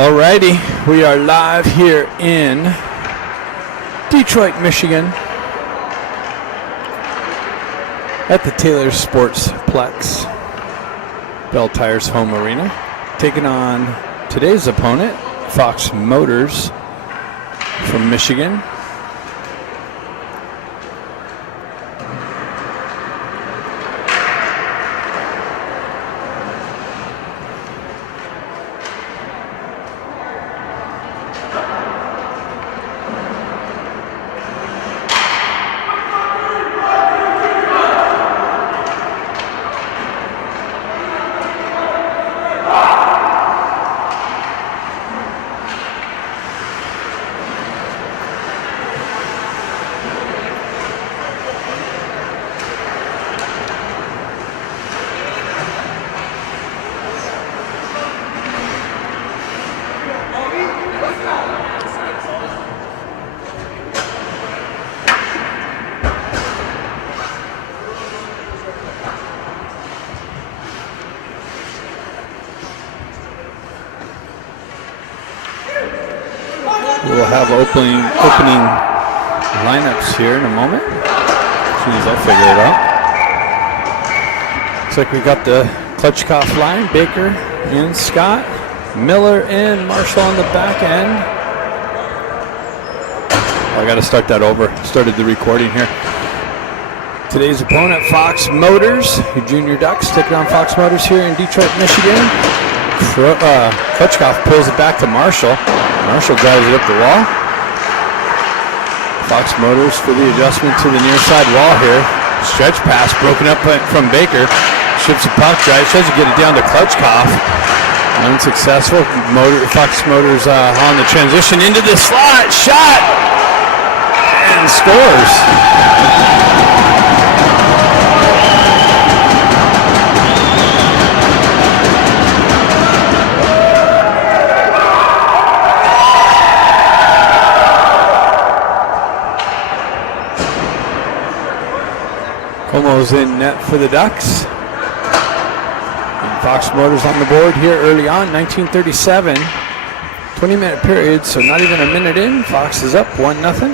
Alrighty, we are live here in Detroit, Michigan at the Taylor Sportsplex, Bell Tire's home arena, taking on today's opponent, Fox Motors from Michigan. We'll have opening lineups here in a moment, as soon as I figure it out. Looks like we got the Klutchkoff line, Baker and Scott, Miller and Marshall on the back end. Oh, I got to start that over. Started the recording here. Today's opponent, Fox Motors, your Junior Ducks, taking on Fox Motors here in Detroit, Michigan. Klutchkoff pulls it back to Marshall. Marshall drives it up the wall. Fox Motors for the adjustment to the near side wall here. Stretch pass broken up from Baker. Shifts the puck, tries to get it down to Klutchkoff. Unsuccessful. Fox Motors on the transition into the slot. Shot! And scores. Como's in net for the Ducks. And Fox Motors on the board here early on, 1937. 20-minute period, so not even a minute in. Fox is up 1-0. I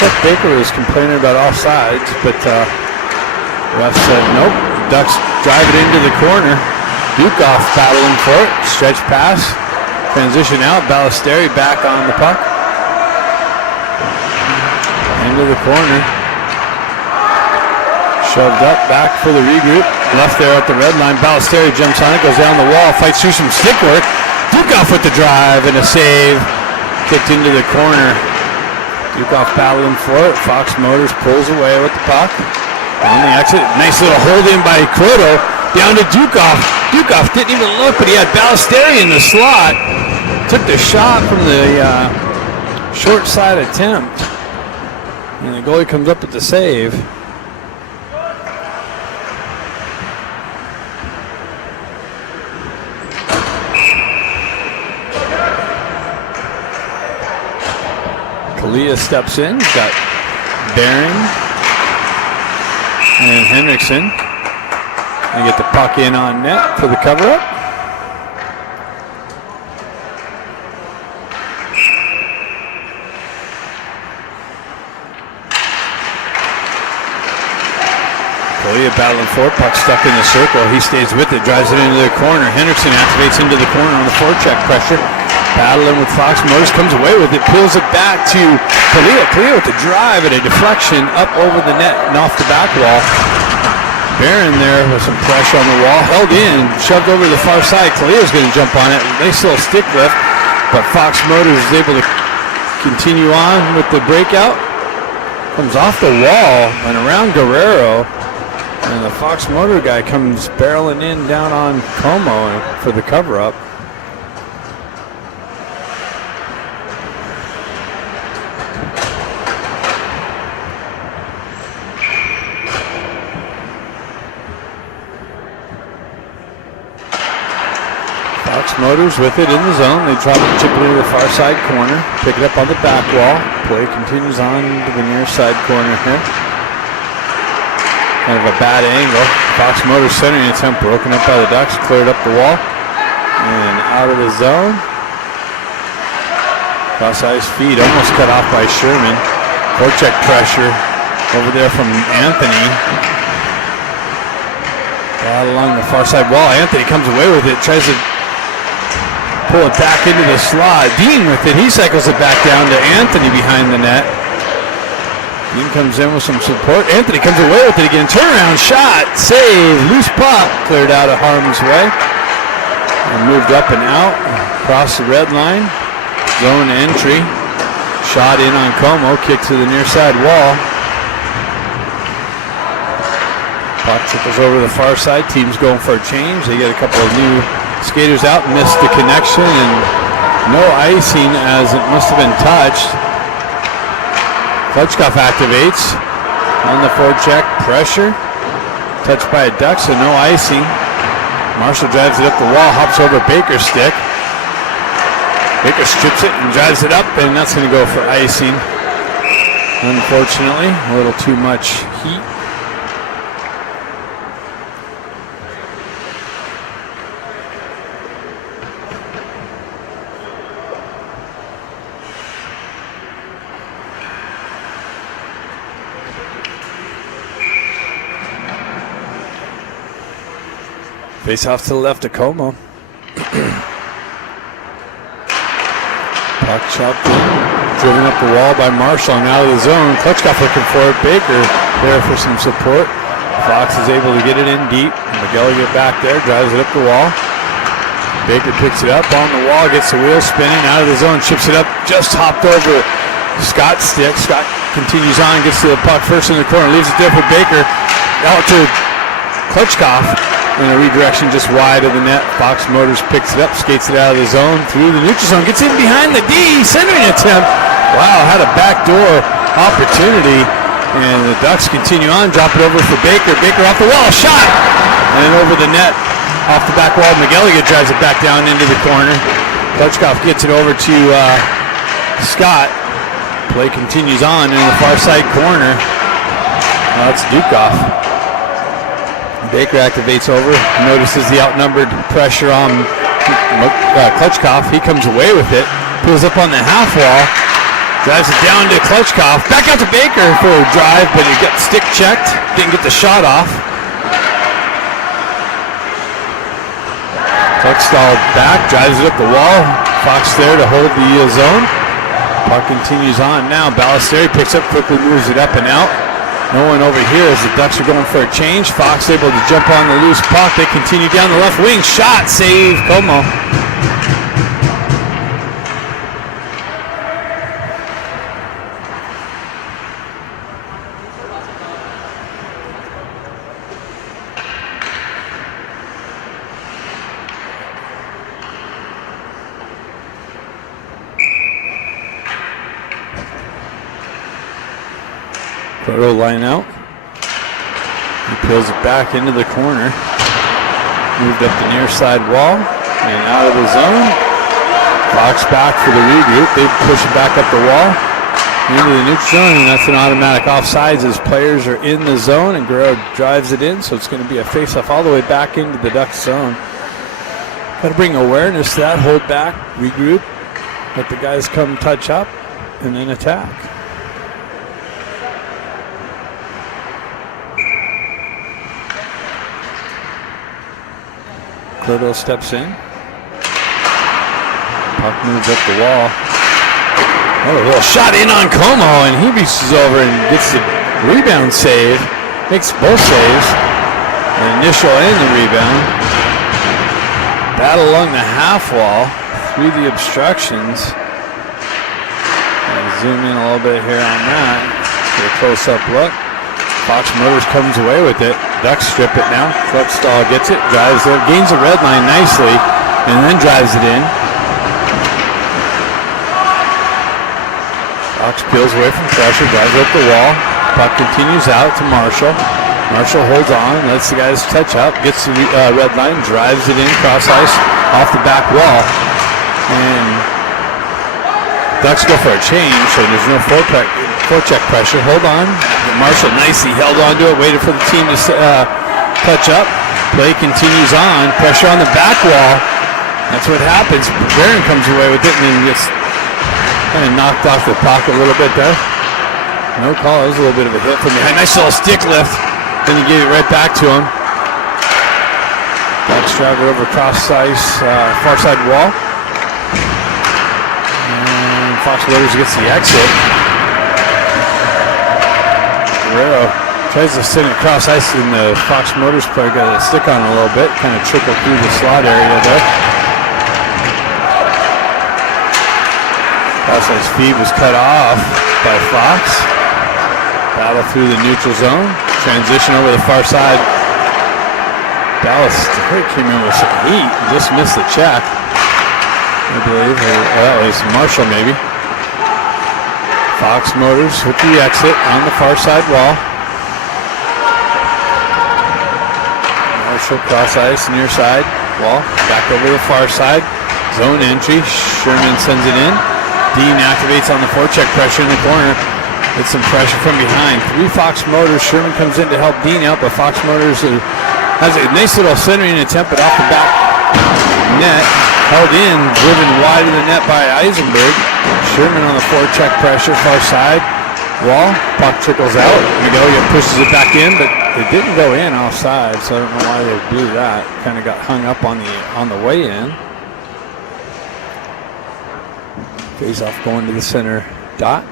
thought Baker was complaining about offsides, but ref said nope. Ducks drive it into the corner. Dukoff battling for it. Stretch pass. Transition out. Ballesteri back on the puck. Into the corner. Shoved up, back for the regroup. Left there at the red line. Ballesteri jumps on it, goes down the wall, fights through some stick work. Dukoff with the drive and a save. Kicked into the corner. Dukoff battling for it. Fox Motors pulls away with the puck. On the exit. Nice little hold in by Croto. Down to Dukoff. Dukoff didn't even look, but he had Ballesteri in the slot. Took the shot from the short side attempt. And the goalie comes up with the save. Kalia steps in. He's got Barron and Henriksen. They get the puck in on net for the cover-up. Kalia battling for it. Puck stuck in the circle. He stays with it. Drives it into the corner. Henriksen activates into the corner on the forecheck pressure. Battling with Fox Motors, comes away with it, pulls it back to Kalia. Kalia with the drive and a deflection up over the net and off the back wall. Barron there with some pressure on the wall, held in, shoved over to the far side. Kalia's going to jump on it. Nice little stick lift, but Fox Motors is able to continue on with the breakout. Comes off the wall and around Guerrero, and the Fox Motor guy comes barreling in down on Como for the cover-up. Motors with it in the zone. They drop it, chip it into the far side corner, pick it up on the back wall. Play continues on to the near side corner here. Kind of a bad angle. Fox Motors centering attempt broken up by the Ducks, cleared up the wall. And out of the zone. Cross ice feed almost cut off by Sherman. Forecheck pressure over there from Anthony. Out along the far side wall. Anthony comes away with it, tries to pull it back into the slot. Dean with it, he cycles it back down to Anthony behind the net. Dean comes in with some support. Anthony comes away with it again. Turnaround shot, save, loose puck, cleared out of harm's way. And moved up and out, across the red line. Zone entry. Shot in on Como, kick to the near side wall. Puck trickles over the far side. Team's going for a change. They get a couple of new skaters out, missed the connection, and no icing as it must have been touched. Klutchkov activates on the forecheck, pressure. Touched by a duck, so no icing. Marshall drives it up the wall, hops over Baker's stick. Baker strips it and drives it up, and that's going to go for icing. Unfortunately, a little too much heat. Face off to the left of Como. Puck chopped in, driven up the wall by Marshall and out of the zone. Klutchkov looking for it. Baker there for some support. Fox is able to get it in deep. McGilligan back there, drives it up the wall. Baker picks it up on the wall, gets the wheel spinning, out of the zone, chips it up, just hopped over Scott's stick. Scott continues on, gets to the puck first in the corner, leaves it there for Baker. Out to Klutchkov. In a redirection just wide of the net. Fox Motors picks it up, skates it out of the zone, through the neutral zone, gets in behind the D, centering attempt. Wow, had a backdoor opportunity, and the Ducks continue on, drop it over for Baker. Baker off the wall, shot, and over the net, off the back wall. McGilligan drives it back down into the corner. Klutchkov gets it over to Scott. Play continues on in the far side corner. That's Dukoff. Baker activates over, notices the outnumbered pressure on Klutchkov. He comes away with it, pulls up on the half wall, drives it down to Klutchkov, back out to Baker for a drive, but he got stick checked, didn't get the shot off. Puck stalled back, drives it up the wall. Fox there to hold the zone. Puck continues on now. Ballesteri picks up, quickly moves it up and out. No one over here as the Ducks are going for a change. Fox able to jump on the loose puck. They continue down the left wing. Shot, save, Como. Proto line out. He peels it back into the corner. Moved up the near side wall and out of the zone. Fox back for the regroup. They push it back up the wall into the neutral zone, and that's an automatic offsides as players are in the zone, and Guerrero drives it in, so it's going to be a face-off all the way back into the Ducks zone. Got to bring awareness to that, hold back, regroup, let the guys come touch up, and then attack. Clodo steps in. Puck moves up the wall. Oh, a little shot in on Como, and he reaches over and gets the rebound save. Makes both saves. The initial and the rebound. Battle along the half wall through the obstructions. I'll zoom in a little bit here on that. Get a close-up look. Fox Motors comes away with it. Ducks strip it now. Klutchkov gets it, drives there, gains the red line nicely, and then drives it in. Fox peels away from pressure, drives up the wall. Puck continues out to Marshall. Marshall holds on, lets the guys touch up, gets the red line, drives it in, cross ice, off the back wall. And Ducks go for a change, so there's no forecheck pressure. Hold on. Marshall nicely held on to it, waited for the team to touch up. Play continues on. Pressure on the back wall. That's what happens. Barron comes away with it and then gets kind of knocked off the puck a little bit there. No call. It was a little bit of a hit from behind. Nice little stick lift. Then he gave it right back to him. That's driver over cross ice, far side wall. And Fox Motors gets the exit. Guerrero tries to send it across ice, and the Fox Motors player got a stick on a little bit. Kind of trickled through the slot area there. Cross ice feed was cut off by Fox. Battle through the neutral zone. Transition over the far side. Dallas came in with some heat. Just missed the check, I believe. Well, it was Marshall maybe. Fox Motors with the exit on the far side wall. Marshall cross ice near side wall. Back over the far side. Zone entry. Sherman sends it in. Dean activates on the forecheck pressure in the corner. Gets some pressure from behind. 3 Fox Motors. Sherman comes in to help Dean out, but Fox Motors has a nice little centering attempt, but off the back net. Held in, driven wide of the net by Eisenberg. Sherman on the forecheck pressure, far side wall. Puck trickles out. Magoya pushes it back in, but it didn't go in offside, so I don't know why they do that. Kind of got hung up on the way in. Face off going to the center dot.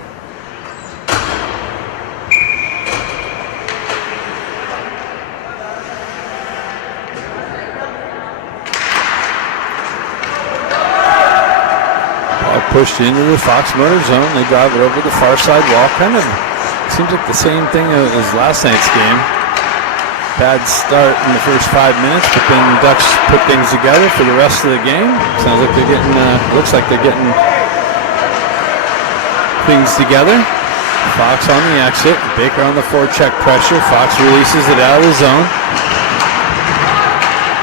Pushed into the Fox Motor zone. They drive it over the far side wall. Kind of seems like the same thing as last night's game. Bad start in the first 5 minutes, but then the Ducks put things together for the rest of the game. Sounds like they're getting, looks like they're getting things together. Fox on the exit. Baker on the forecheck pressure. Fox releases it out of the zone.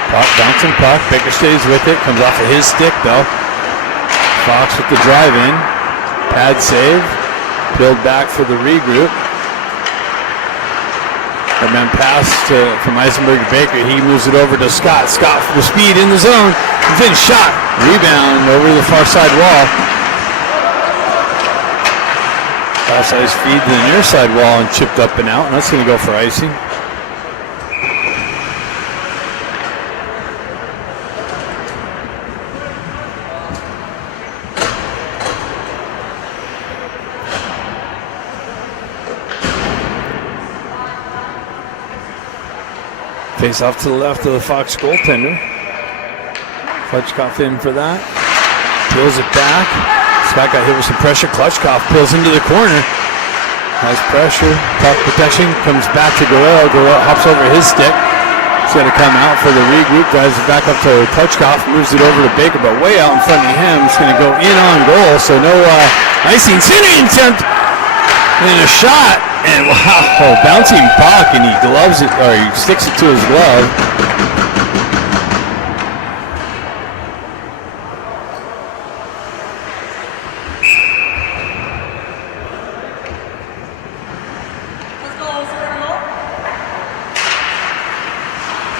Puck, bouncing puck. Baker stays with it. Comes off of his stick though. Fox with the drive in. Pad save. Peeled back for the regroup. And then pass from Eisenberg to Baker. He moves it over to Scott. Scott with speed in the zone. Then shot. Rebound over the far side wall. Cross ice feed to the near side wall and chipped up and out. And that's going to go for icing. Face off to the left of the Fox goaltender. Klutchkov in for that. Peels it back. Scott got hit with some pressure. Klutchkov peels into the corner. Has pressure. Puck protection. Comes back to Guerrero. Guerrero hops over his stick. He's got to come out for the regroup. Drives it back up to Klutchkov. Moves it over to Baker, but way out in front of him. It's going to go in on goal. So no icing. Centering attempt. And a shot. And wow, bouncing puck, and he gloves it, or he sticks it to his glove.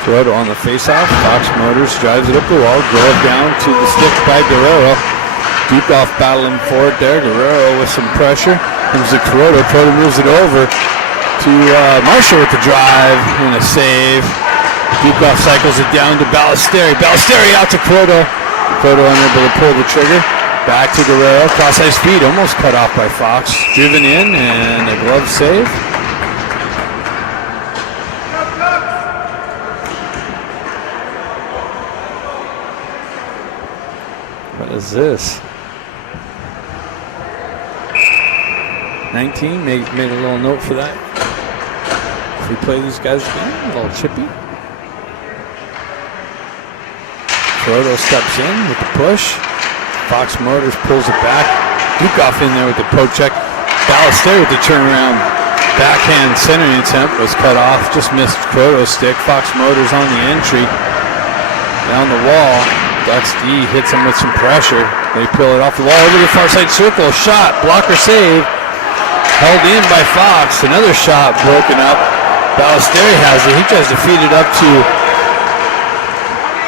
Guerrero on the faceoff. Fox Motors drives it up the wall. Glove down to the stick by Guerrero. Dukoff battling for it there. Guerrero with some pressure. Comes to Kuroda. Kuroda moves it over to Marshall with the drive and a save. Dukoff cycles it down to Ballesteri. Ballesteri out to Kuroda. Kuroda unable to pull the trigger. Back to Guerrero. Cross ice feed almost cut off by Fox. Driven in and a glove save. What is this? 19, made a little note for that. If we play these guys again, a little chippy. Kuroda steps in with the push. Fox Motors pulls it back. Dukoff in there with the poke check. Ballesteri with the turnaround. Backhand centering attempt was cut off. Just missed Kuroda's stick. Fox Motors on the entry. Down the wall. Ducks D hits him with some pressure. They peel it off the wall over the far side circle. Shot. Blocker save. Held in by Fox. Another shot broken up. Ballesteri has it. He tries to feed it up to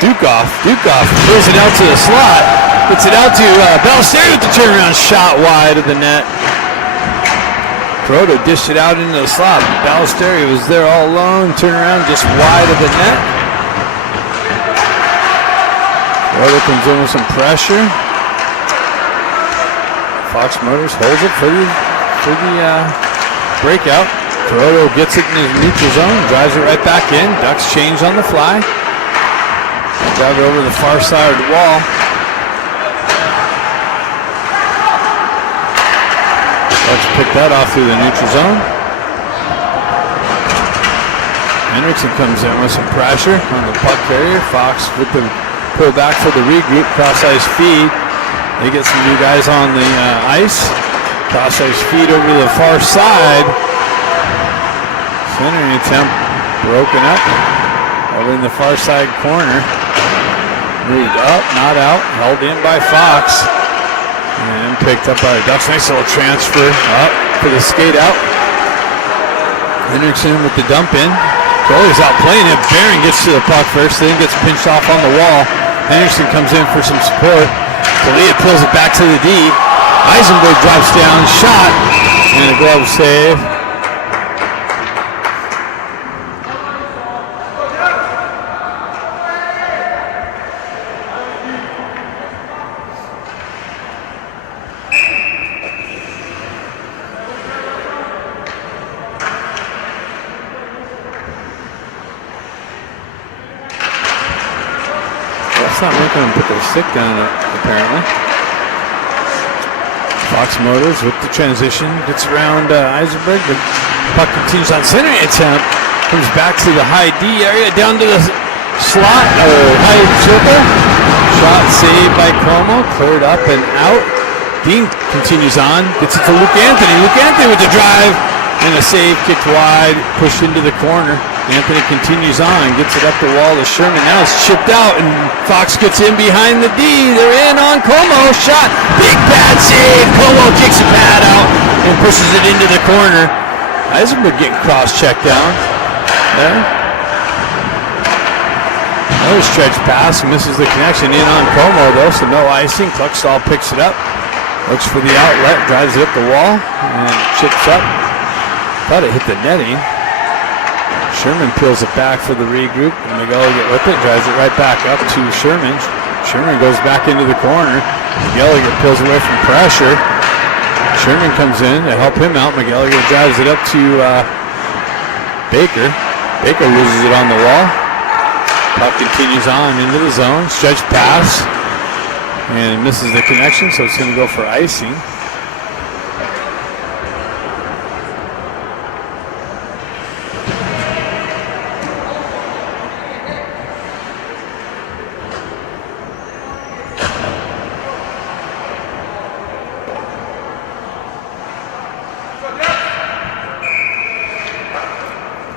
Dukoff pulls it out to the slot. Gets it out to Ballesteri with the turnaround shot wide of the net. Croto dished it out into the slot. Ballesteri was there all alone. Turnaround just wide of the net. Croto comes in with some pressure. Fox Motors holds it for the breakout. Croto gets it in his neutral zone, drives it right back in. Ducks change on the fly. Drive it over the far side of the wall. Let's pick that off through the neutral zone. Henriksen comes in with some pressure on the puck carrier. Fox with the pull back for the regroup, cross ice feed. They get some new guys on the ice. Cross ice feed over to the far side. Centering attempt broken up. Over in the far side corner. Moved up, not out. Held in by Fox. And picked up by the Ducks. Nice little transfer up for the skate out. Henriksen with the dump in. Goalie's out playing it. Barron gets to the puck first, then gets pinched off on the wall. Henriksen comes in for some support. Kalia pulls it back to the D. Eisenberg drops down, shot, and a glove save. That's not making them put their stick down, apparently. Fox Motors with the transition, gets around Eisenberg. The puck continues on centering attempt. Comes back to the high D area, down to the slot, high circle. Shot saved by Como, cleared up and out. Dean continues on, gets it to Luke Anthony. Luke Anthony with the drive, and a save kicked wide, pushed into the corner. Anthony continues on, gets it up the wall to Sherman. Now it's chipped out, and Fox gets in behind the D. They're in on Como. Shot. Big pad save. Como kicks a pad out and pushes it into the corner. Eisenberg getting cross-checked down there. Another stretch pass. Misses the connection in on Como, though, so no icing. Kluckstall picks it up. Looks for the outlet. Drives it up the wall and chips up. Thought it hit the netting. Sherman peels it back for the regroup. McGilligan with it, drives it right back up to Sherman. Sherman goes back into the corner. McGilligan peels away from pressure. Sherman comes in to help him out. McGilligan drives it up to Baker. Baker loses it on the wall. Puck continues on into the zone. Stretch pass. And misses the connection, so it's going to go for icing.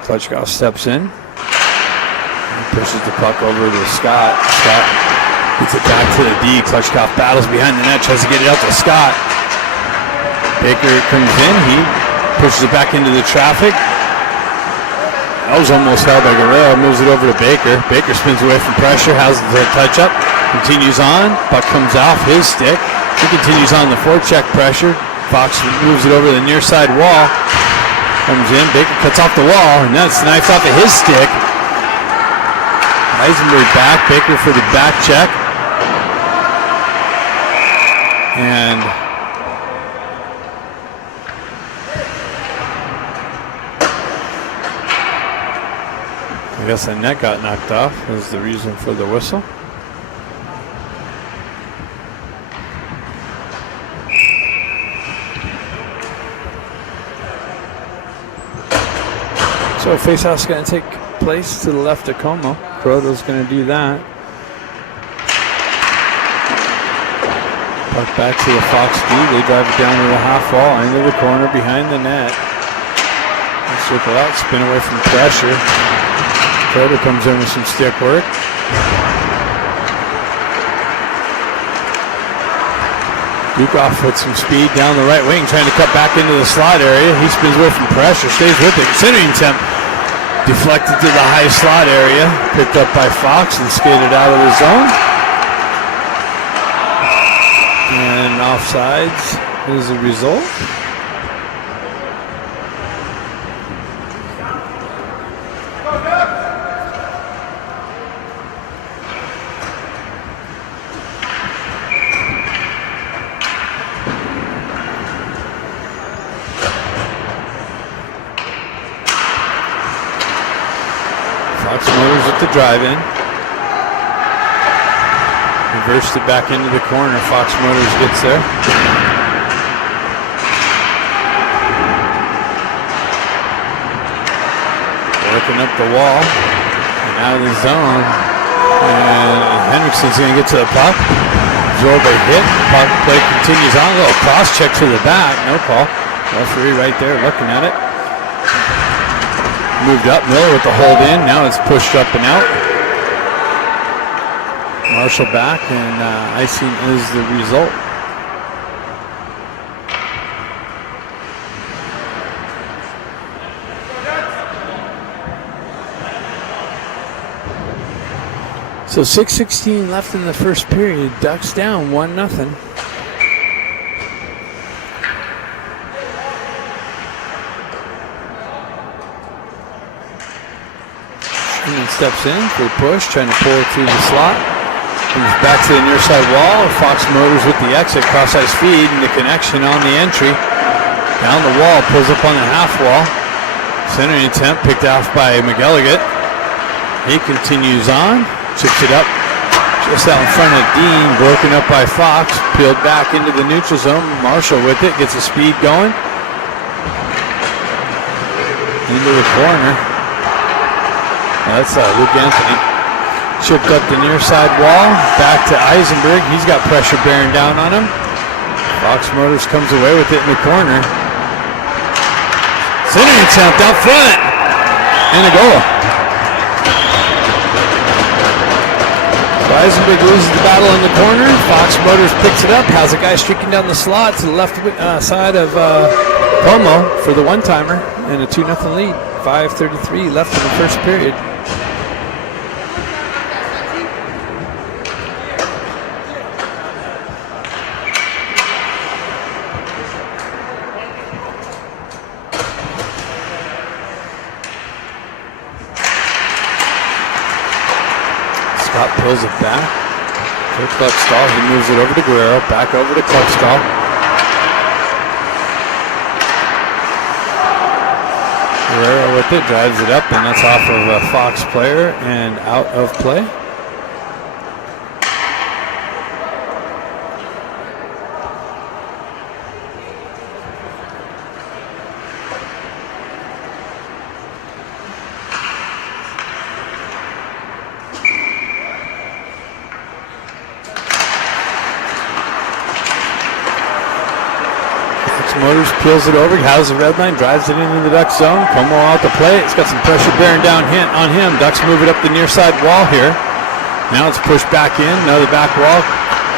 Klutchkov steps in. He pushes the puck over to Scott. Scott gets it back to the D. Klutchkov battles behind the net, tries to get it out to Scott. Baker comes in. He pushes it back into the traffic. That was almost held by Guerrero. Moves it over to Baker. Baker spins away from pressure. Has the touch up. Continues on. Puck comes off his stick. He continues on the forecheck pressure. Fox moves it over the near side wall. Comes in, Baker cuts off the wall, and that's knifed off of his stick. Eisenberg back, Baker for the back check. And I guess the net got knocked off is the reason for the whistle. So faceoff's going to take place to the left of Como. Croto's going to do that. Puck back to the Fox D. They drive it down to the half wall, into the corner behind the net. They circle out, spin away from pressure. Croto comes in with some stick work. Dukoff with some speed down the right wing, trying to cut back into the slot area. He spins away from pressure, stays with it. Centering attempt Deflected to the high slot area. Picked up by Fox and skated out of the zone. And offsides is the result. Fox Motors with the drive-in. Reversed it back into the corner. Fox Motors gets there. Working up the wall and out of the zone. And Hendrickson's going to get to the puck. Absorb a hit. Puck play continues on. A little cross check to the back. No call. Referee right there looking at it. Moved up, Miller with the hold in. Now it's pushed up and out. Marshall back, and icing is the result. So 6:16 left in the first period. Ducks down 1-0. Steps in for the push, trying to pull it through the slot. Comes back to the near side wall. Fox Motors with the exit, cross ice feed, and the connection on the entry. Down the wall, pulls up on the half wall. Centering attempt picked off by McElligott. He continues on, chips it up just out in front of Dean, broken up by Fox, peeled back into the neutral zone. Marshall with it, gets the speed going. Into the corner. That's Luke Anthony. Chipped up the near side wall. Back to Eisenberg. He's got pressure bearing down on him. Fox Motors comes away with it in the corner. Centering attempt out front. And a goal. So Eisenberg loses the battle in the corner. Fox Motors picks it up. Has a guy streaking down the slot to the left side of Como for the one-timer. And a 2-0 lead. 5:33 left in the first period. Scott pulls it back to Klexstall. He moves it over to Guerrero. Back over to Klexstall. Guerrero with it, drives it up, and that's off of a Fox player and out of play. Motors peels it over, has the red line, drives it into the Ducks zone. Como out to play. It's got some pressure bearing down on him. Ducks move it up the near side wall here. Now it's pushed back in. Another back wall.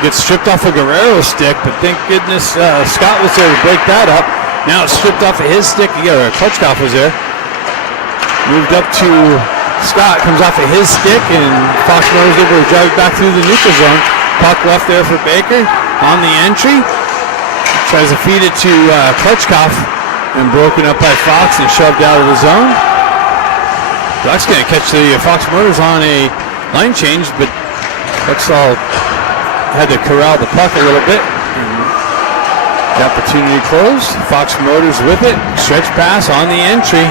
Gets stripped off a Guerrero stick, but thank goodness Scott was there to break that up. Now it's stripped off of his stick. Klutchkopf was there. Moved up to Scott, comes off of his stick, and Fox Motors able to drive it back through the neutral zone. Puck left there for Baker on the entry. Tries to feed it to Klutchkopf, and broken up by Fox and shoved out of the zone. Ducks going to catch the Fox Motors on a line change, but Klutchkopf had to corral the puck a little bit. The opportunity closed. Fox Motors with it. Stretch pass on the entry.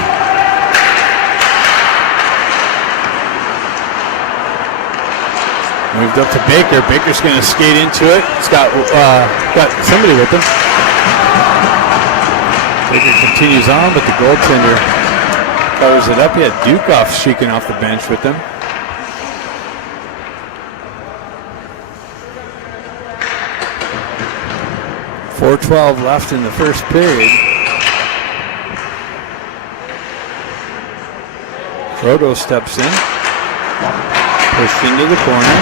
Moved up to Baker. Baker's going to skate into it. He's got somebody with him. Baker continues on, but the goaltender covers it up. He had Dukoff streaking off the bench with him. .412 left in the first period. Frodo steps in. Pushed into the corner.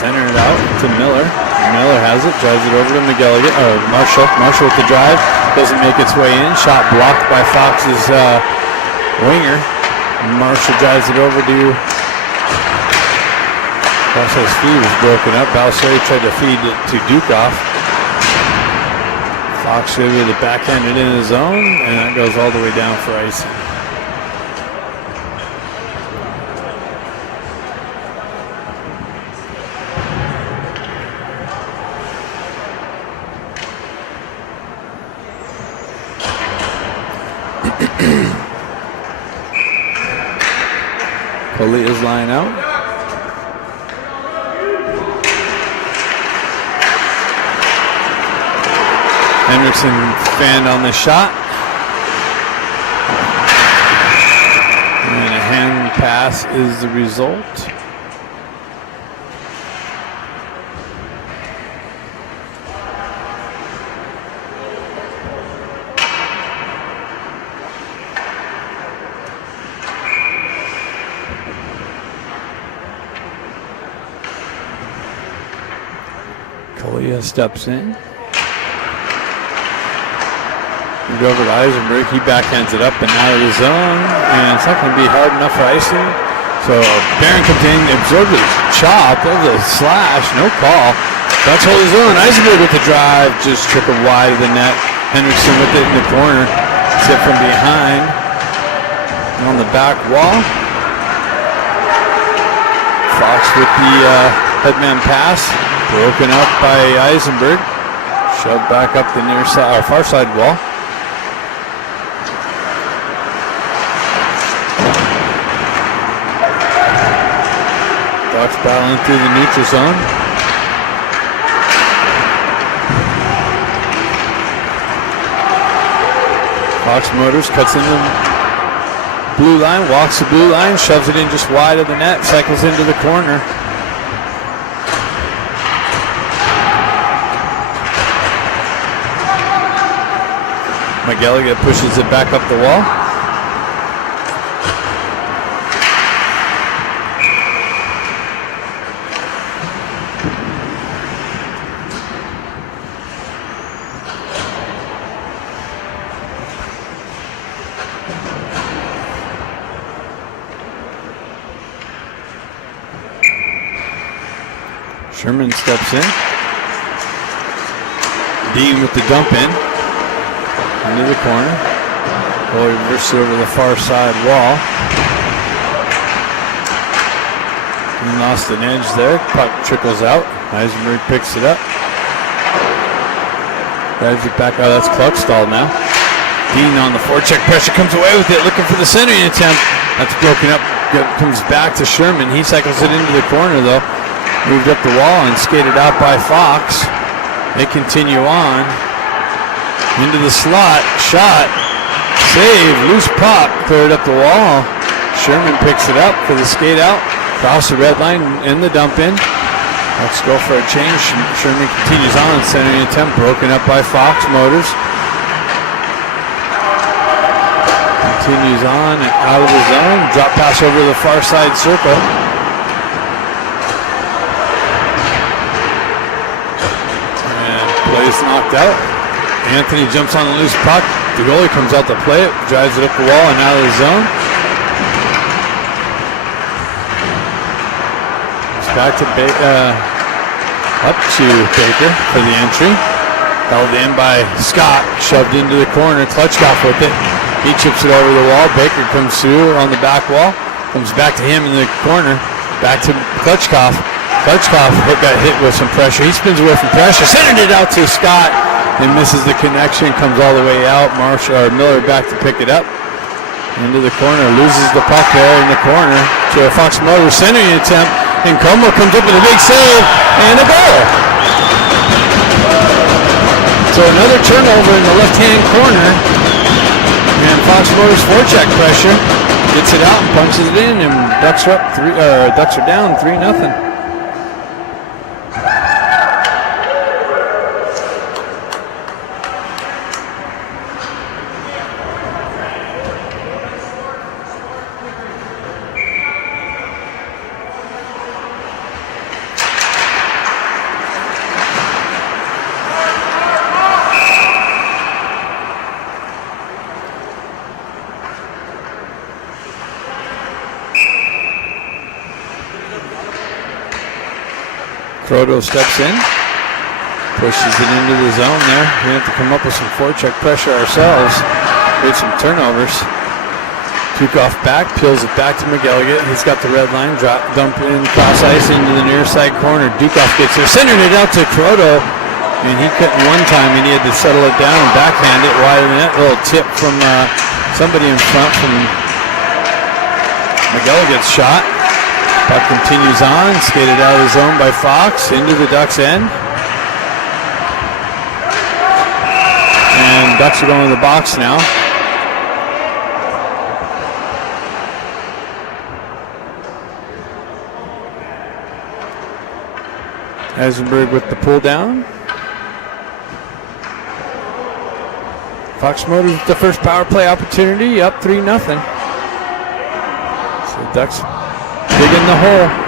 center it out to Miller. Miller has it, drives it over to McGilligan, or Marshall. Marshall with the drive, doesn't make its way in. Shot blocked by Fox's winger. Marshall drives it over to Balsari's feed was broken up. Balsari tried to feed it to Dukoff. Fox able to backhand it in his zone, and that goes all the way down for icing. Polia's line out. Henderson fanned on the shot. And a hand pass is the result. Kalia steps in. Over to Eisenberg, he backhands it up and out of the zone, and it's not going to be hard enough for icing. So Barron comes in, absorbed his chop, of the slash, no call. That's hold his zone. Eisenberg with the drive, just took it wide of the net. Henderson with it in the corner, set from behind, on the back wall. Fox with the headman pass, broken up by Eisenberg, shoved back up the near side, or far side wall. Fox battling through the neutral zone. Fox Motors cuts in the blue line, walks the blue line, shoves it in just wide of the net, cycles into the corner. McGilligan pushes it back up the wall. Sherman steps in. Dean with the dump in. Into the corner. Boy reverses over the far side wall. He lost an edge there. Puck trickles out. Eisenberg picks it up. Drives it back out. That's Kluckstall now. Dean on the forecheck pressure, comes away with it, looking for the centering attempt. That's broken up. Comes back to Sherman. He cycles it into the corner though. Moved up the wall and skated out by Fox. They continue on. Into the slot. Shot. Save. Loose puck. Cleared up the wall. Sherman picks it up for the skate out. Cross the red line in the dump in. Let's go for a change. Sherman continues on. Centering attempt broken up by Fox Motors. Continues on and out of the zone. Drop pass over the far side circle. Plays knocked out. Anthony jumps on the loose puck. The goalie comes out to play it, drives it up the wall and out of the zone. It's back to up to Baker for the entry. Held in by Scott, shoved into the corner. Klutchkoff with it. He chips it over the wall. Baker comes through on the back wall. Comes back to him in the corner. Back to Klutchkoff. Klutchkoff got hit with some pressure. He spins away from pressure, sending it out to Scott, and misses the connection. Comes all the way out. Miller back to pick it up. Into the corner, loses the puck there in the corner to a Fox Motors centering attempt, and Como comes up with a big save and a goal. So another turnover in the left-hand corner, and Fox Motors forecheck pressure gets it out and punches it in, and Ducks are down 3-0. Croto steps in, pushes it into the zone there. We have to come up with some forecheck pressure ourselves, create some turnovers. Dukov back, peels it back to McElligott. He's got the red line, dump in cross ice into the near side corner. Dukov gets there, centered it out to Croto, and he couldn't one time, and he had to settle it down and backhand it wide of the net. Little tip from somebody in front from McElligott's shot. Puck continues on, skated out of the zone by Fox, into the Ducks' end. And Ducks are going to the box now. Eisenberg with the pull down. Fox Motors with the first power play opportunity, up 3-0. So Ducks dig in the hole.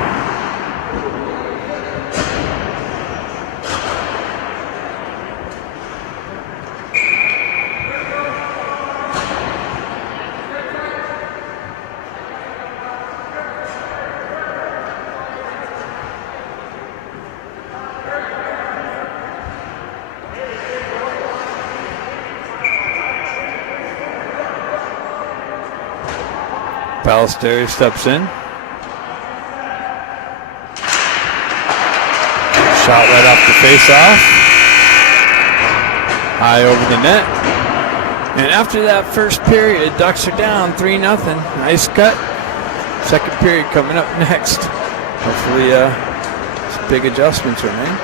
Ballesteri steps in. Shot right off the face-off. High over the net. And after that first period, Ducks are down 3-0. Nice cut. Second period coming up next. Hopefully some big adjustments are made.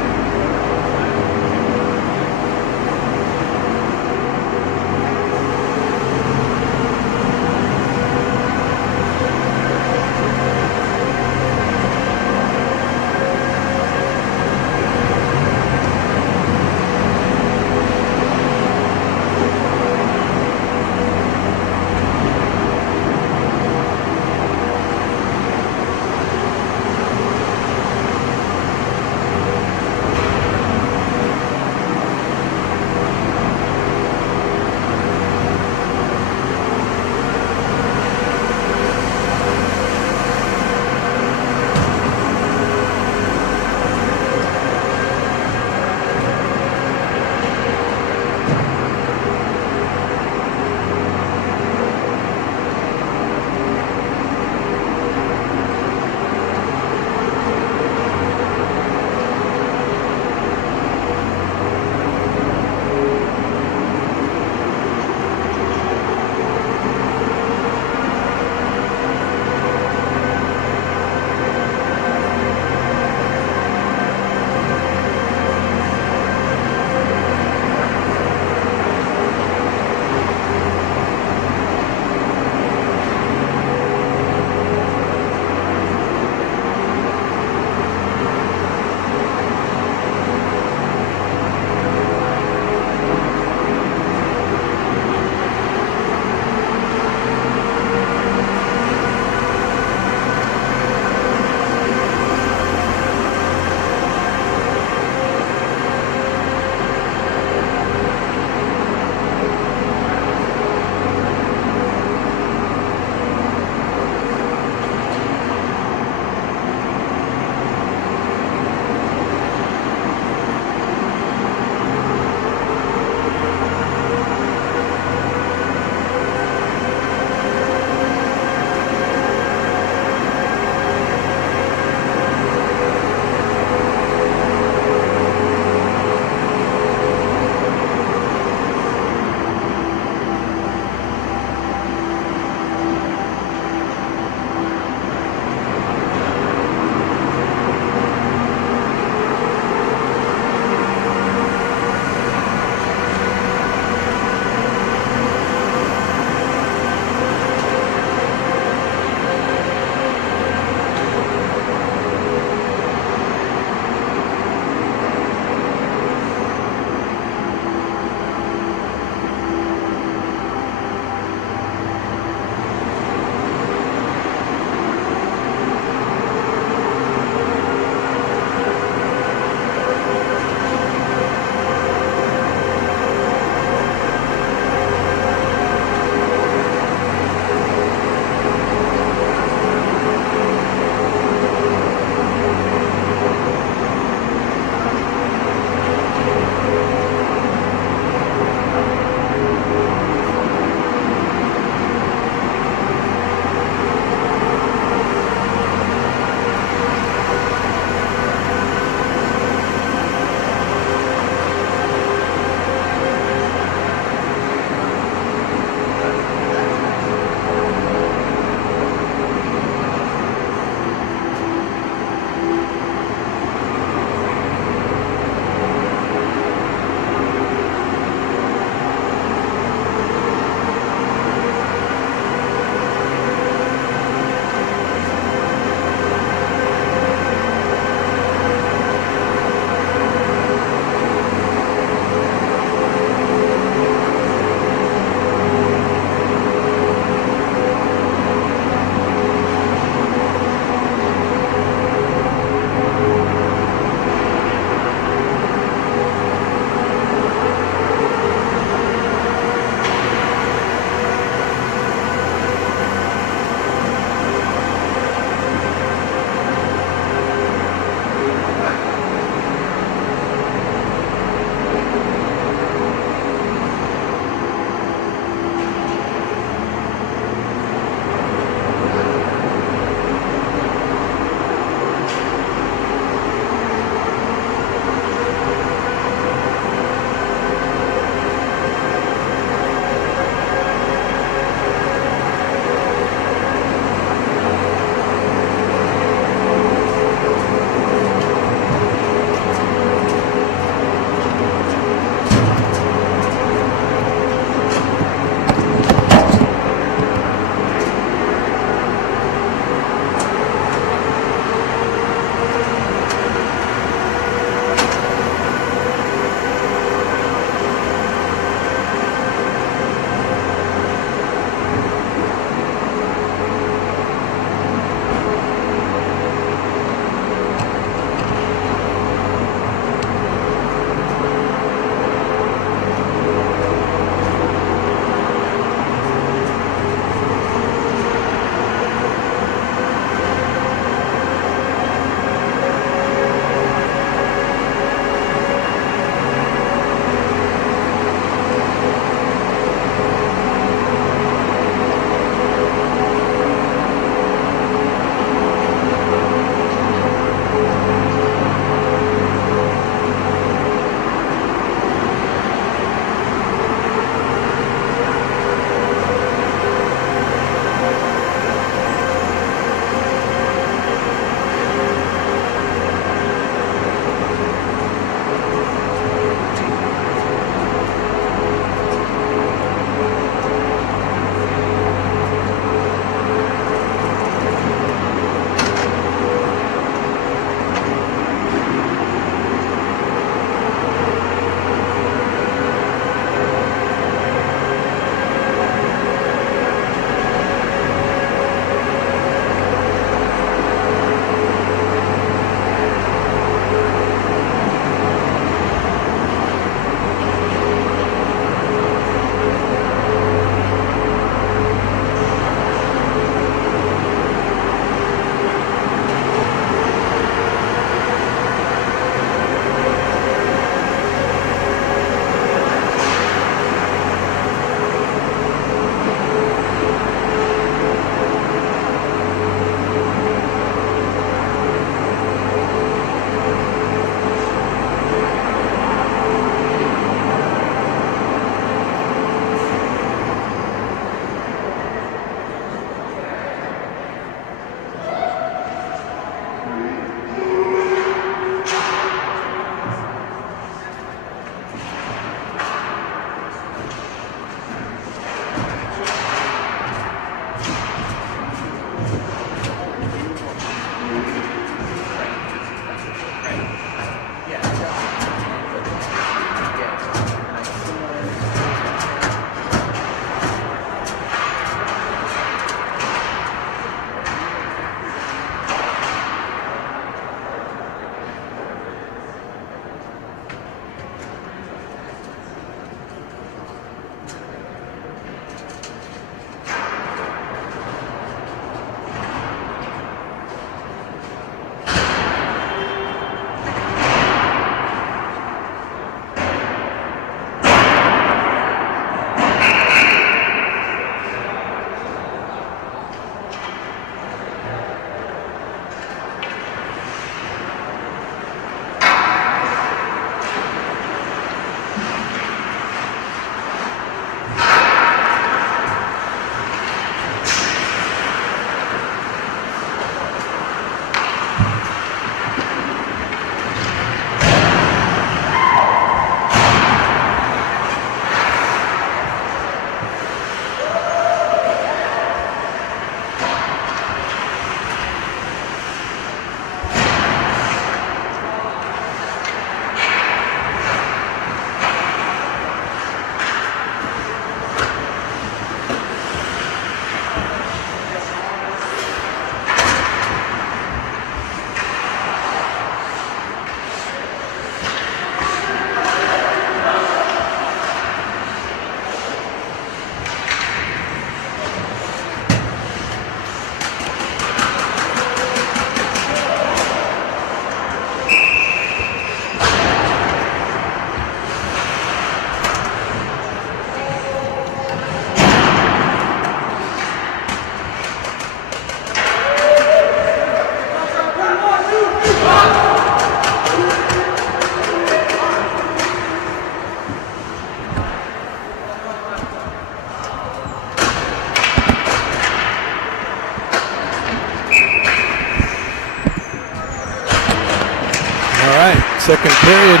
Second period.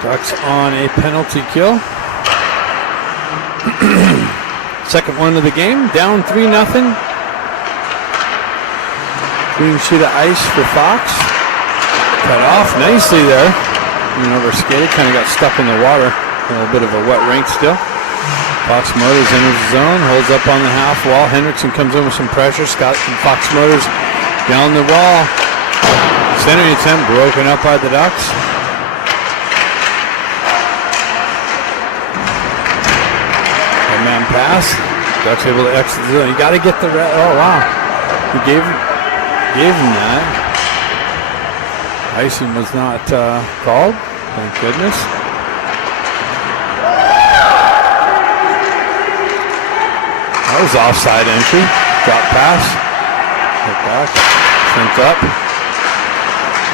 Ducks on a penalty kill. Second one of the game. Down 3-0. Green sheet of ice for Fox. Cut off nicely there. Over skated. Kind of got stuck in the water. A little bit of a wet rink still. Fox Motors enters the zone. Holds up on the half wall. Hendrickson comes in with some pressure. Scott and Fox Motors down the wall. Centering attempt broken up by the Ducks. Man pass. Ducks able to exit the zone. You got to get the red. Oh wow! He gave him that. Icing was not called. Thank goodness. That was offside entry. Drop pass. Hit back. Sent up.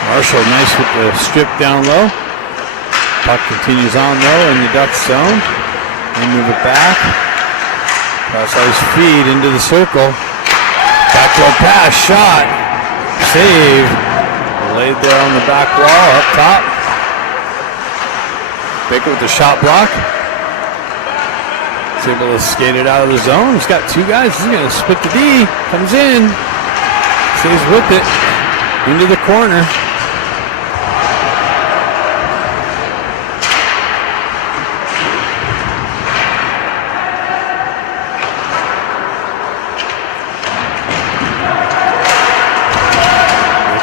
Marshall nice with the strip down low. Puck continues on though in the Ducks zone. They move it back. Cross ice feed into the circle. Backdoor pass, shot. Save. Laid there on the back wall, up top. Baker with the shot block. He's able to skate it out of the zone. He's got two guys. He's going to split the D. Comes in. Stays with it. Into the corner.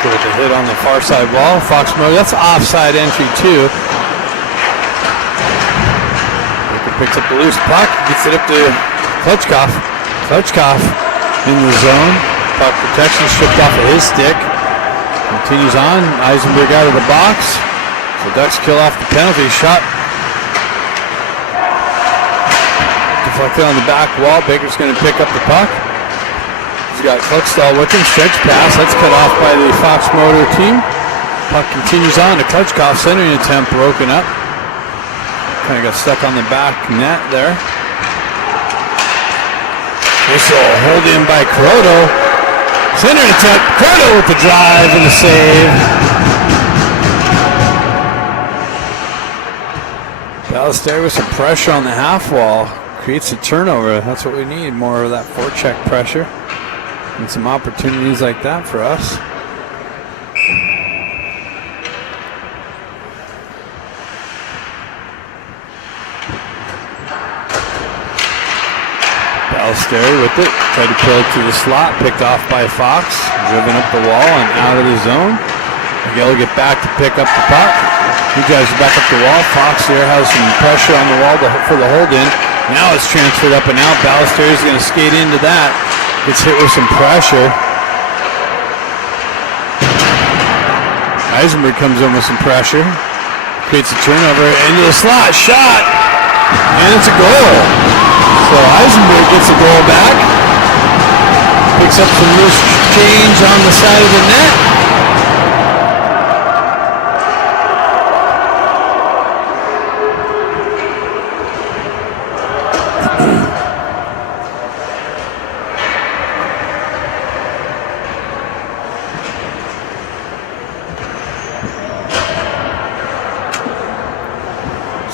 With the hit on the far side wall. Fox Motors, that's offside entry too. Baker picks up the loose puck, gets it up to Klutchkov. Klutchkov in the zone. Puck protection stripped off of his stick. Continues on. Eisenberg out of the box. The Ducks kill off the penalty shot. Deflected on the back wall. Baker's going to pick up the puck. He's got Klutchstall with him. Stretch pass. That's cut off by the Fox Motor team. Puck continues on to Klutchkov. Centering attempt broken up. Kind of got stuck on the back net there. Whistle hold in by Croto. Centering attempt. Croto with the drive and the save. Ballester with some pressure on the half wall. Creates a turnover. That's what we need. More of that forecheck pressure. And some opportunities like that for us. Ballester with it. Tried to pull it to the slot. Picked off by Fox. Driven up the wall and out of the zone. Miguel get back to pick up the puck. He drives it back up the wall. Fox here has some pressure on the wall for the hold in. Now it's transferred up and out. Ballester is going to skate into that. Gets hit with some pressure. Eisenberg comes in with some pressure. Creates a turnover into the slot. Shot! And it's a goal. So Eisenberg gets a goal back. Picks up some loose change on the side of the net.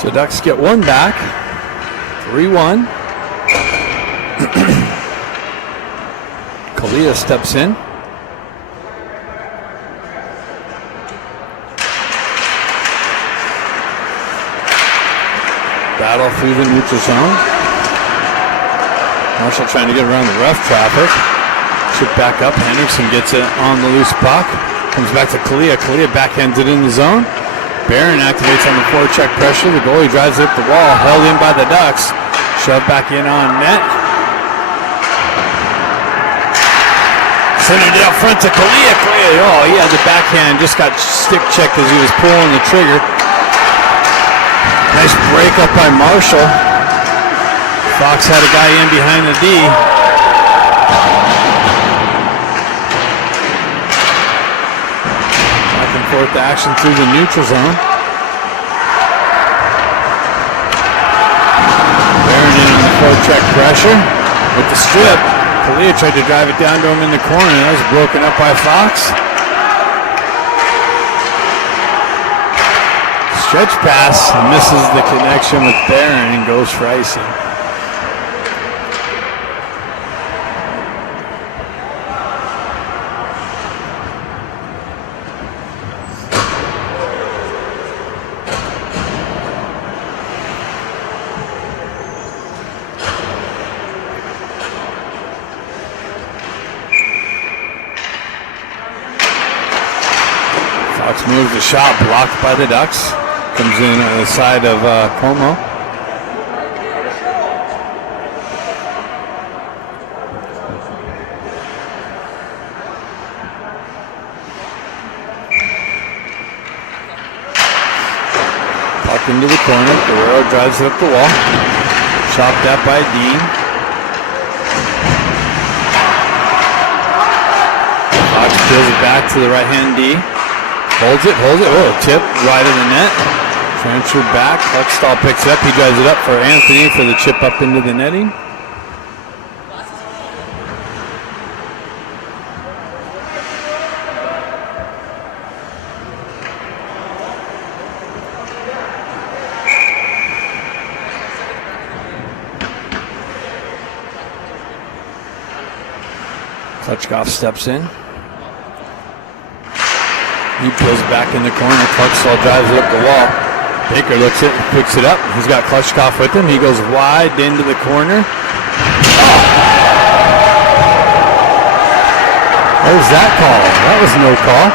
The Ducks get one back, 3-1. Kalia steps in. Battle through the neutral zone. Marshall trying to get around the rough traffic. Chip back up. Henderson gets it on the loose puck. Comes back to Kalia. Kalia backhands it in the zone. Barron activates on the forecheck pressure. The goalie drives it up the wall, held in by the Ducks. Shoved back in on net. Sending it out front to Kalia. Oh, he had the backhand, just got stick checked as he was pulling the trigger. Nice break up by Marshall. Fox had a guy in behind the D. Fourth action through the neutral zone. Barron in on the forecheck pressure with the strip. Kalia tried to drive it down to him in the corner. That was broken up by Fox. Stretch pass, misses the connection with Barron and goes for icing. Moves the shot, blocked by the Ducks. Comes in on the side of Como. Puck into the corner. Guerrero drives it up the wall. Chopped out by Dean. Fox peels it back to the right-hand D. Holds it. Oh, tip right of the net. Transferred back. Cluckstall picks it up. He drives it up for Anthony for the chip up into the netting. Klutchkov steps in. He pulls back in the corner. Klutchkov drives it up the wall. Baker looks at it, picks it up. He's got Klutchkov with him. He goes wide into the corner. Oh! What was that call? That was no call.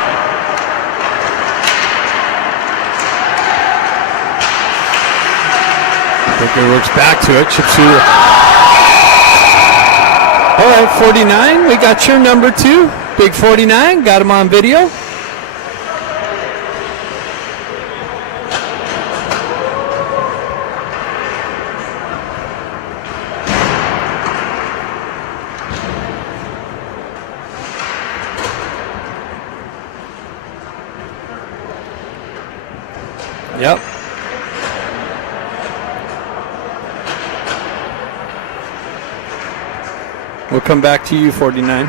Baker works back to it. Chips through. All right, 49. We got your number 2. Big 49. Got him on video. Yep. We'll come back to you, 49.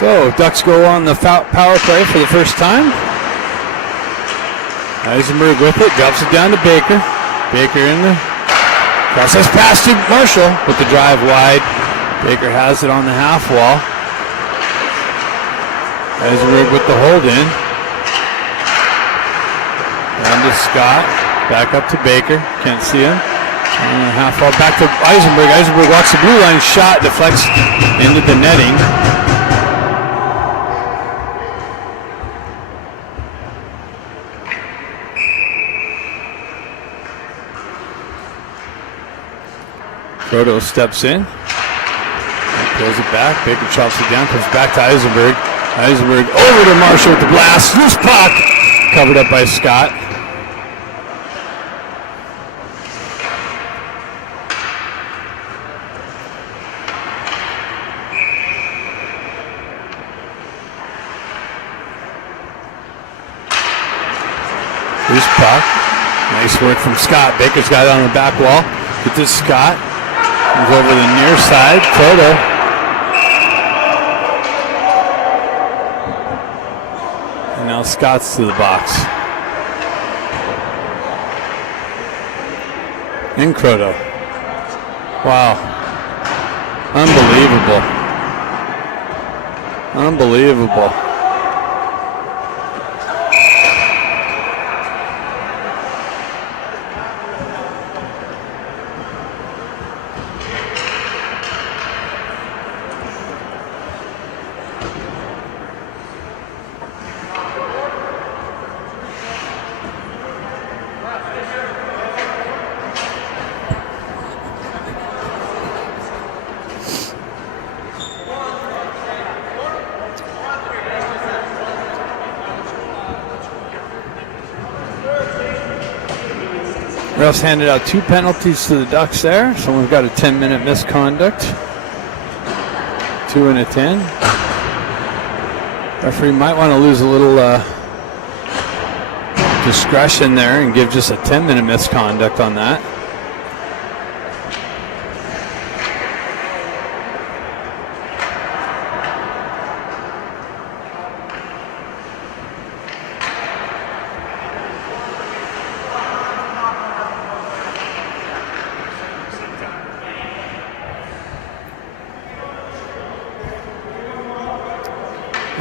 So Ducks go on the power play for the first time. Eisenberg with it, drops it down to Baker. Baker in the process pass to Marshall with the drive wide. Baker has it on the half wall. Eisenberg with the hold in. Down to Scott. Back up to Baker. Can't see him. Half wall back to Eisenberg. Eisenberg walks the blue line. Shot deflects into the netting. Croto steps in. Throws it back. Baker chops it down. Comes back to Eisenberg. Eisenberg over to Marshall with the blast. Loose puck. Covered up by Scott. Loose puck. Nice work from Scott. Baker's got it on the back wall. Get this Scott. Comes over the near side. Croto. And now Scott's to the box. And Croto. Wow. Unbelievable. Unbelievable. Refs handed out 2 penalties to the Ducks there. Someone's got a 10-minute misconduct. 2 and a 10. Referee might want to lose a little discretion there and give just a 10-minute misconduct on that.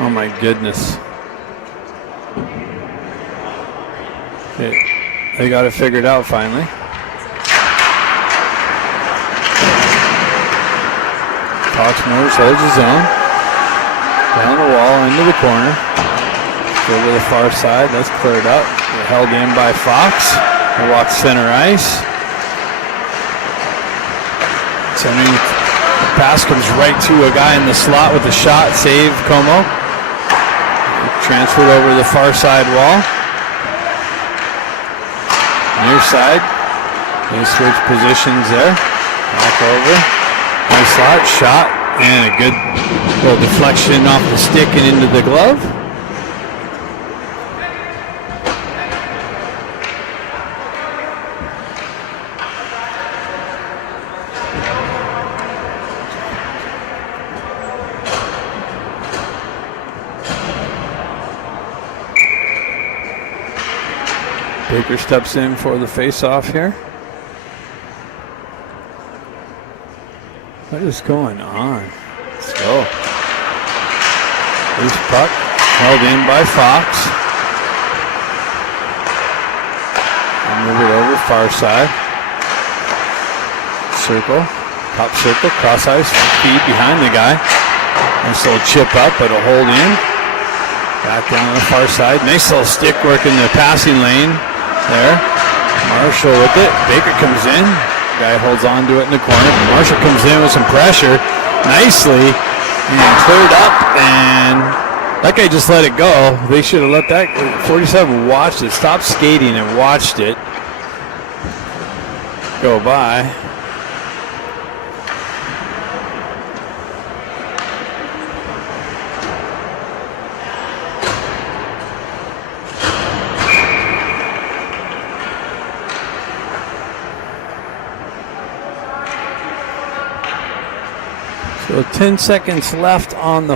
Oh my goodness. They got it figured out finally. Fox Motors holds his own. Down the wall, into the corner. Go to the far side, that's cleared up. They're held in by Fox. They walk center ice. Sending the pass comes right to a guy in the slot with a shot. Save Como. Transferred over the far side wall. Near side. They switch positions there. Back over. Nice shot. And a good little deflection off the stick and into the glove. Baker steps in for the face-off here. What is going on? Let's go. Loose puck held in by Fox. And move it over far side. Circle, top circle, cross ice, feed behind the guy. Nice little chip up, but a hold in. Back down on the far side. Nice little stick work in the passing lane. There, Marshall with it. Baker comes in. Guy holds on to it in the corner. Marshall comes in with some pressure, nicely, and cleared up. And that guy just let it go. They should have let that 47 watched it, stopped skating and watched it go by. So 10 seconds left on the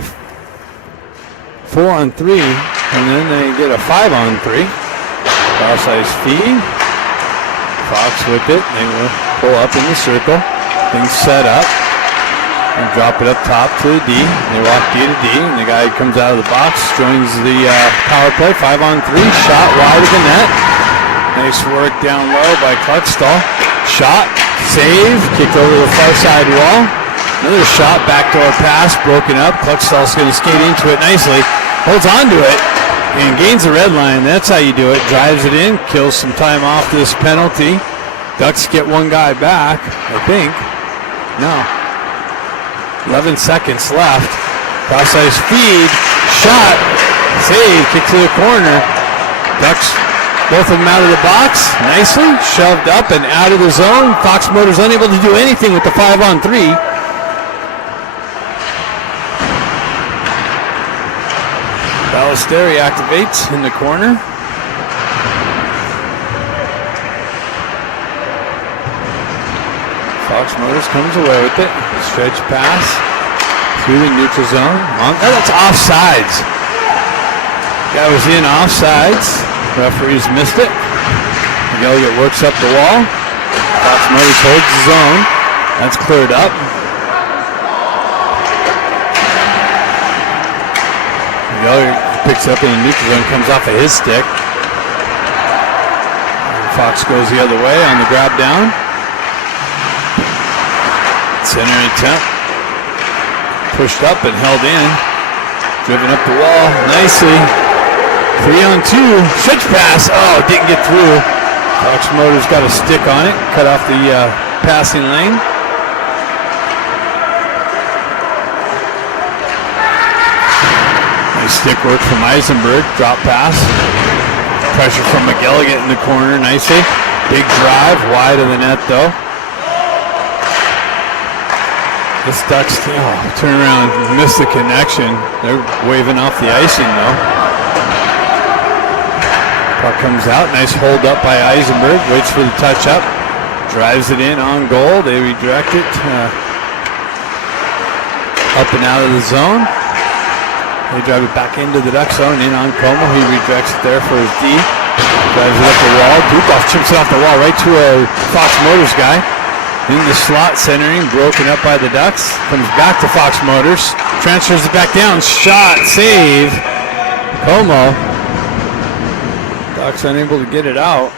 4-on-3, and then they get a 5-on-3. Cross ice feed. Fox with it. They will pull up in the circle. Things set up. And drop it up top to the D. They walk D to D, and the guy comes out of the box, joins the power play. 5-on-3, shot wide of the net. Nice work down low by Cluckstall. Shot, save, kicked over the far side wall. Another shot, backdoor pass, broken up. Cluckstall's going to skate into it nicely. Holds on to it and gains the red line. That's how you do it. Drives it in, kills some time off this penalty. Ducks get one guy back, I think. No. 11 seconds left. Cross ice feed, shot, save, kick to the corner. Ducks, both of them out of the box, nicely shoved up and out of the zone. Fox Motors unable to do anything with the 5-on-3. Ballesteri activates in the corner. Fox Motors comes away with it. Stretch pass through the neutral zone. That's offsides. That was in offsides. Referees missed it. Elliott works up the wall. Fox Motors holds the zone. That's cleared up. Elliott picks up in the neutral zone, comes off of his stick. And Fox goes the other way on the grab down. Center attempt. Pushed up and held in. Driven up the wall nicely. 3-on-2. Stretch pass. Oh, didn't get through. Fox Motors got a stick on it. Cut off the passing lane. Nice stick work from Eisenberg. Drop pass. Pressure from McGilligan in the corner nicely. Big drive. Wide of the net though. This Ducks turn around and miss the connection. They're waving off the icing though. Puck comes out. Nice hold up by Eisenberg. Waits for the touch up. Drives it in on goal. They redirect it up and out of the zone. They drive it back into the Duck zone. In on Como. He redirects it there for his D. Drives it up the wall. Dukov chips it off the wall right to a Fox Motors guy. In the slot, centering, broken up by the Ducks. Comes back to Fox Motors. Transfers it back down. Shot, save. Como. Ducks unable to get it out.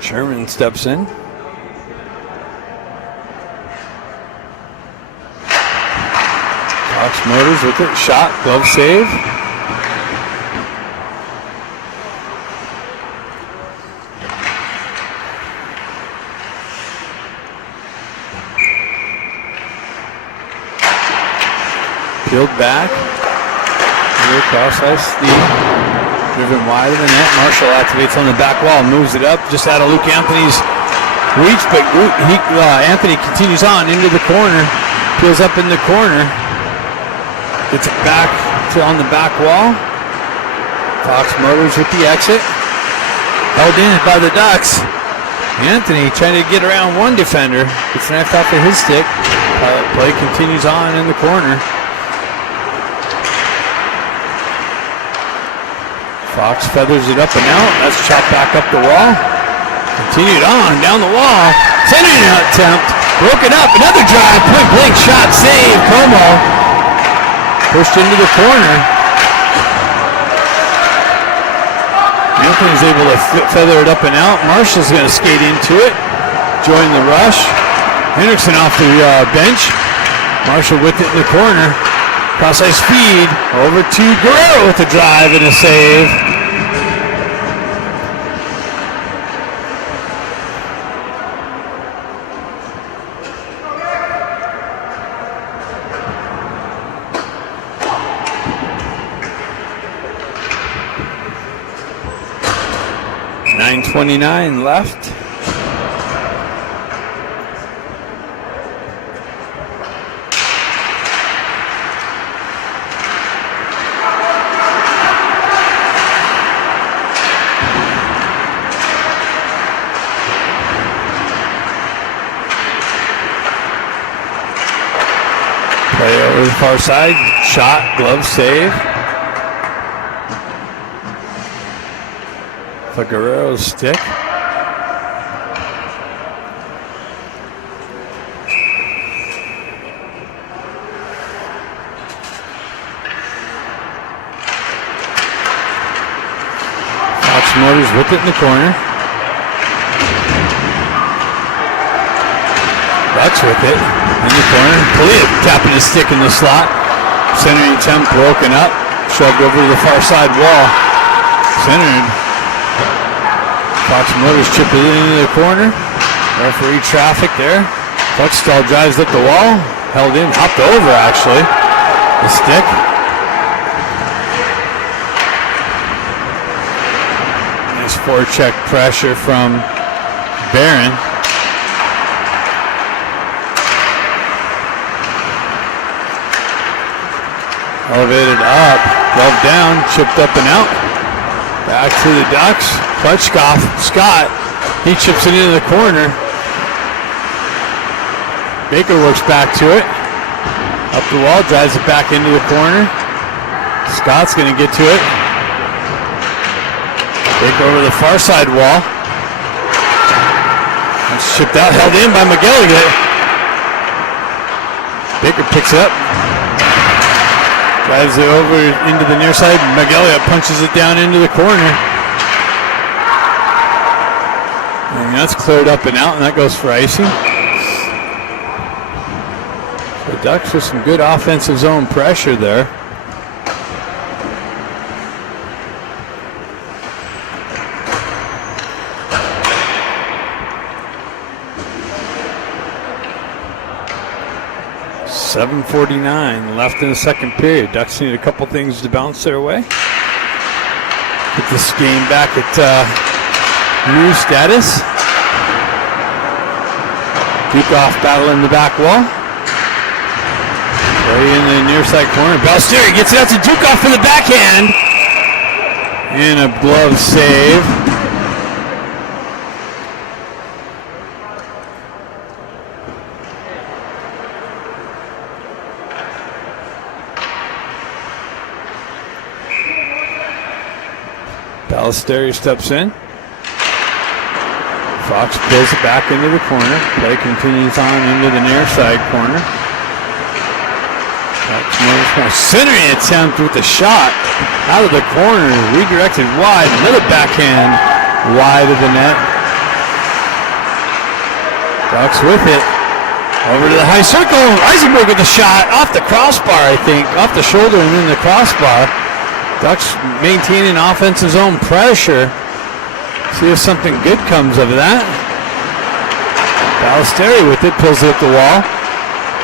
Sherman steps in. Fox Motors with it. Shot, glove save. Peeled back. Here, cross ice, Steve. Driven wide of the net. Marshall activates on the back wall, moves it up just out of Luke Anthony's reach, but Anthony continues on into the corner, peels up in the corner, gets it back to on the back wall. Fox Motors with the exit, held in by the Ducks. Anthony trying to get around one defender, gets knifed off of his stick. Play continues on in the corner. Fox feathers it up and out. That's chopped back up the wall. Continued on down the wall. Centering attempt. Broken up. Another drive. Point blank shot. Save. Como. Pushed into the corner. Anthony's able to feather it up and out. Marshall's going to skate into it. Join the rush. Hendrickson off the bench. Marshall with it in the corner. Cross ice feed over to Guerrero with a drive and a save. .29 left. Over the far side, shot, glove save. Figueroa's stick. Fox Motors with it in the corner. Ducks with it in the corner. Kalia tapping his stick in the slot. Centering attempt broken up. Shoved over to the far side wall. Centered. Fox Motors chip it into the corner. Referee traffic there. Clutchstall drives up the wall. Held in. Hopped over actually. The stick. Nice forecheck pressure from Barron. Elevated up, glove down, chipped up and out. Back to the Ducks. Klutchkov, Scott, he chips it into the corner. Baker works back to it. Up the wall, drives it back into the corner. Scott's going to get to it. Baker over the far side wall. That's chipped out, held in by McGilligan. Baker picks it up. Drives it over into the near side. Magalia punches it down into the corner. And that's cleared up and out, and that goes for icing. The Ducks with some good offensive zone pressure there. .7:49 left in the second period. Ducks need a couple things to bounce their way. Get this game back at new status. Dukoff battling the back wall. Play in the near side corner. Ballesteri gets it out to Dukoff for the backhand. And a glove save. Ballesteri steps in. Fox pulls it back into the corner. Play continues on into the near side corner. Centering attempt with the shot out of the corner, redirected wide. Another backhand wide of the net. Ducks with it. Over to the high circle. Eisenberg with the shot off the crossbar, I think. Off the shoulder and in the crossbar. Ducks maintaining offensive zone pressure. See if something good comes of that. Ballesteri with it, pulls it up the wall.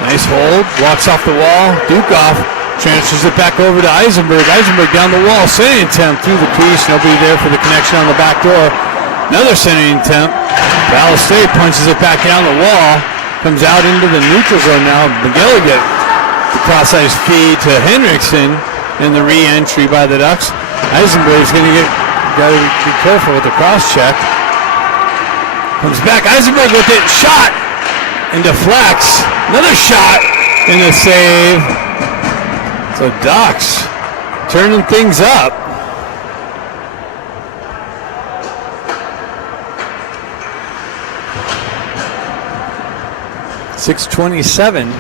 Nice hold, walks off the wall. Dukoff transfers it back over to Eisenberg. Eisenberg down the wall, centering attempt through the crease. Nobody there for the connection on the back door. Another centering attempt. Ballesteri punches it back down the wall. Comes out into the neutral zone now. McGilligan, the cross-ice feed to Henriksen. In the re-entry by the Ducks. Eisenberg's going to got to be careful with the cross-check. Comes back, Eisenberg with it, shot, and deflects. Another shot, and a save. So Ducks turning things up. .6:27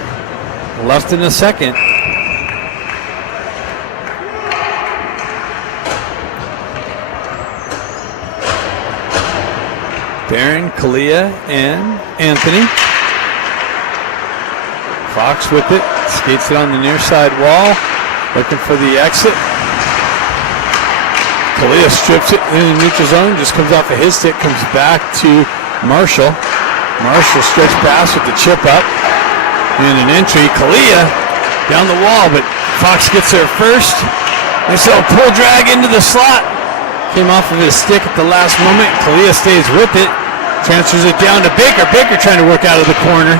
left in the second. Barron, Kalia, and Anthony. Fox with it, skates it on the near side wall, looking for the exit. Kalia strips it in the neutral zone, just comes off of his stick, comes back to Marshall. Marshall stretch pass with the chip up, and an entry. Kalia down the wall, but Fox gets there first. Nice little pull drag into the slot. Came off of his stick at the last moment. Kalia stays with it. Transfers it down to Baker. Baker trying to work out of the corner.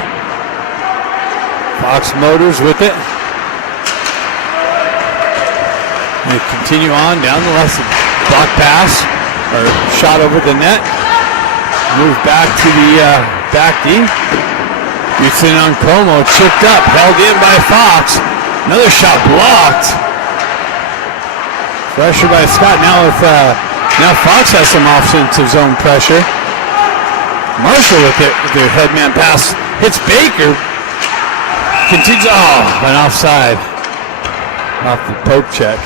Fox Motors with it. They continue on down the left. Block pass. Or shot over the net. Move back to the back D. Gets in on Como. Chipped up. Held in by Fox. Another shot blocked. Pressure by Scott. Now Fox has some offensive zone pressure. Marshall with it, with their headman pass. Hits Baker. Continues. Oh, an offside. Off the poke check.